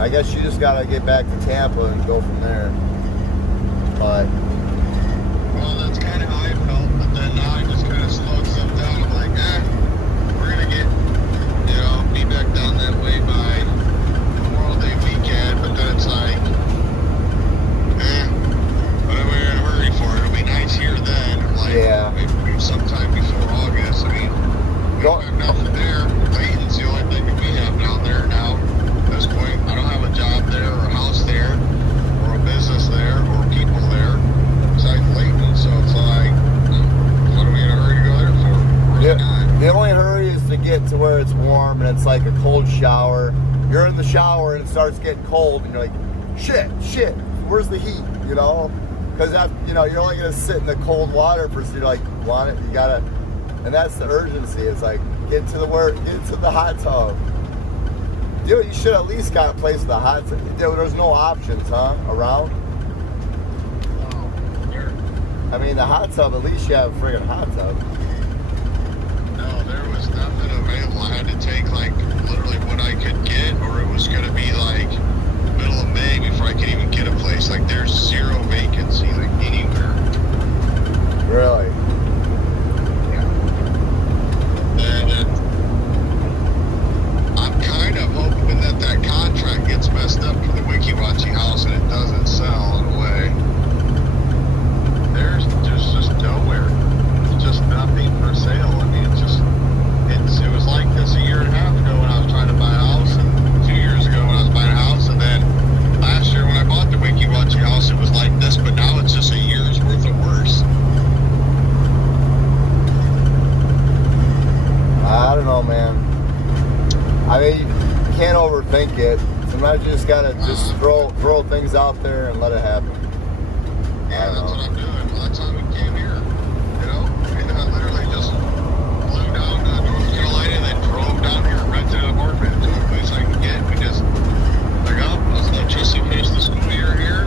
I guess you just gotta get back to Tampa and go from there. But Well, that's kind of how I felt, but then now I just kind of slowed stuff down. I'm like, we're gonna get, you know, be back down that way by Memorial Day weekend. But then it's like, what are we in a hurry for? It'll be nice here then. I'm like, Yeah. maybe sometime before August. I mean, we Go- don't have nothing there. Layton's the only thing that we have down there now. At this point, I don't have a job there or a house there or a business there or people there besides Layton. So it's like, what are we in a hurry to go there for? We're not. the only hurry is to get to where it's warm and it's like a cold shower. You're in the shower and it starts getting cold and you're like, shit, where's the heat? You know? Because you know, you're only gonna sit in the cold water for, so you're like, want it, you gotta, and that's the urgency. It's like, get to the hot tub. Dude, you should at least got a place with a hot tub. Dude, there's no options, huh? Around? Oh, there. I mean, the hot tub, at least you have a friggin' hot tub. No, there was nothing available. I had to take like literally what I could get, or it was gonna be like middle of May before I could even get a place. Like there's zero vacancy like anywhere. Really? And I'm kind of hoping that that contract gets messed up for the Wikiwachi house and it doesn't sell in a way. There's just nowhere. There's just nothing for sale. I mean, it was like this a year and a half ago when I was trying to buy a house, and 2 years ago when I was buying a house, and then last year when I bought the Wikiwachi house, it was like this, but now it's just a year's worth of worse. I don't know, man. I mean, you can't overthink it. Sometimes you just gotta just throw things out there and let it happen. Yeah, that's what I'm doing. Well, that's how we came here. You know? And I literally just flew down to North Carolina and then drove down here and rented an apartment to a place I can get. We just, like, I was electricity finished the school year here.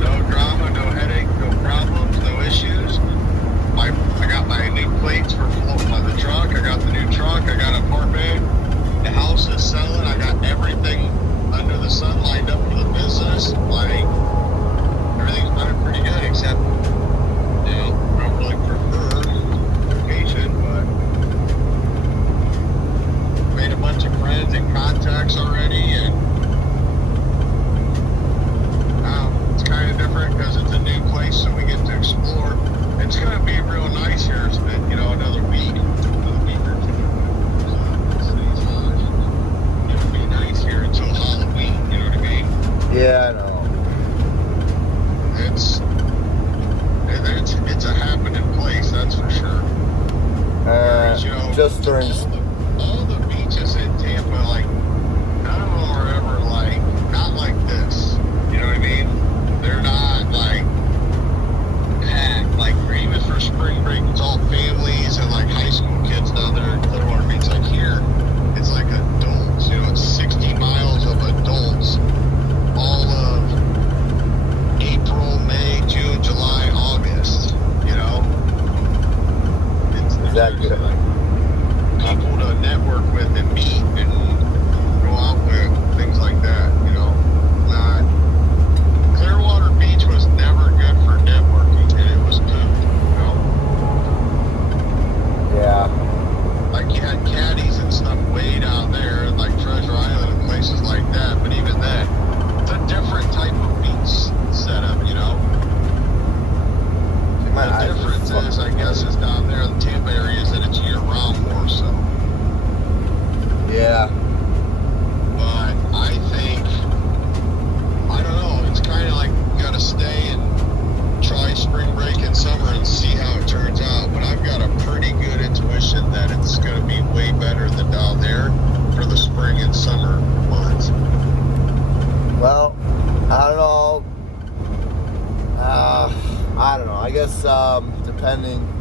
No drama, no headache, no problems, no issues. I got my new plates for floating on the truck. I got the new truck. I got an apartment. The house is selling. I got everything under the sun lined up for the business. Like, everything's running pretty good, except pending.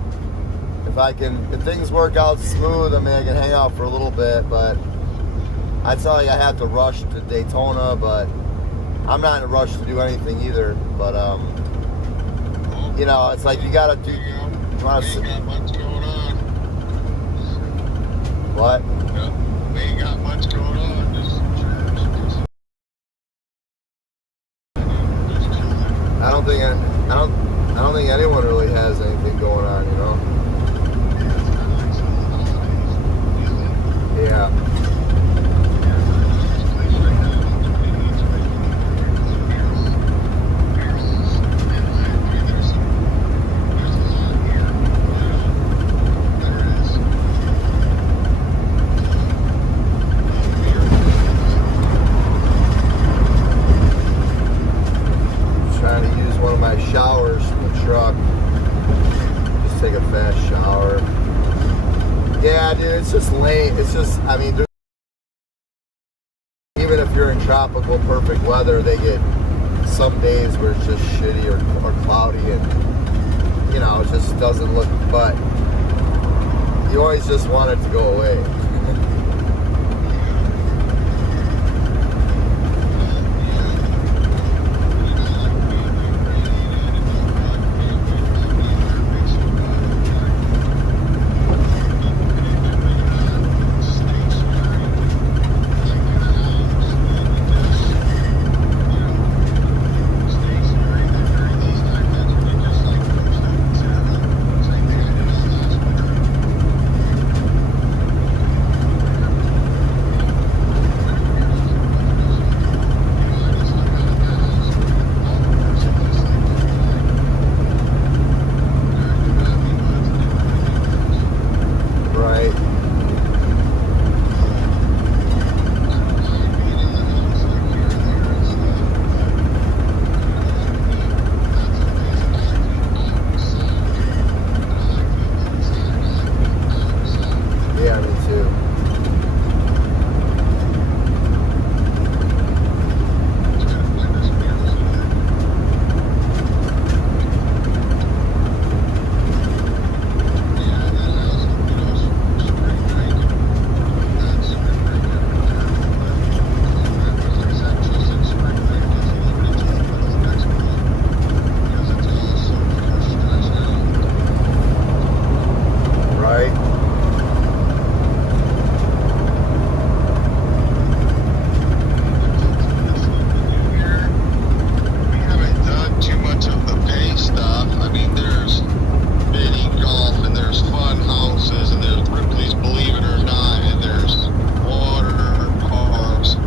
If things work out smooth, I mean, I can hang out for a little bit, but I tell you, I have to rush to Daytona, but I'm not in a rush to do anything either. But, you know, it's like you gotta do, you wanna We ain't got much going on. what? Yep. We ain't got much going on. Just I don't think anyone really has anything going on, you know? Yeah. Trying to use one of my showers from the truck. Just take a fast shower. Yeah, dude, it's just late. It's just, I mean, even if you're in tropical perfect weather, they get some days where it's just shitty or cloudy and, you know, it just doesn't look, but you always just want it to go away. Right. Yeah, me too. Right. We haven't done too much of the pay stuff. I mean, there's mini golf and there's fun houses and there's Ripley's Believe It or Not and there's water parks. I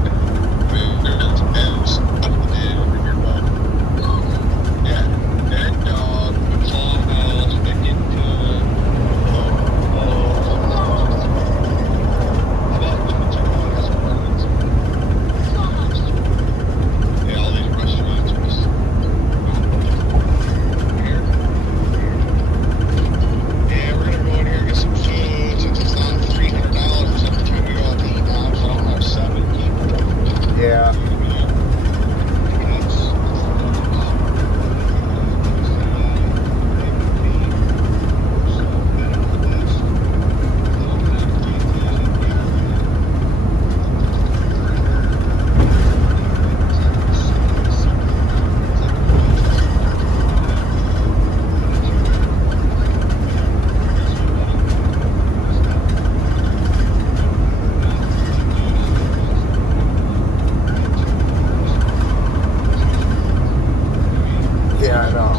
mean, there's stuff to do over here, but yeah, dead dog, farmhouse, Mickey Good. Yeah, all these restaurants are just weird. Yeah, we're gonna go in here and get some food since it's not $300 every time we go out to eat now, so I don't have 7 people. Yeah. Yeah, I know.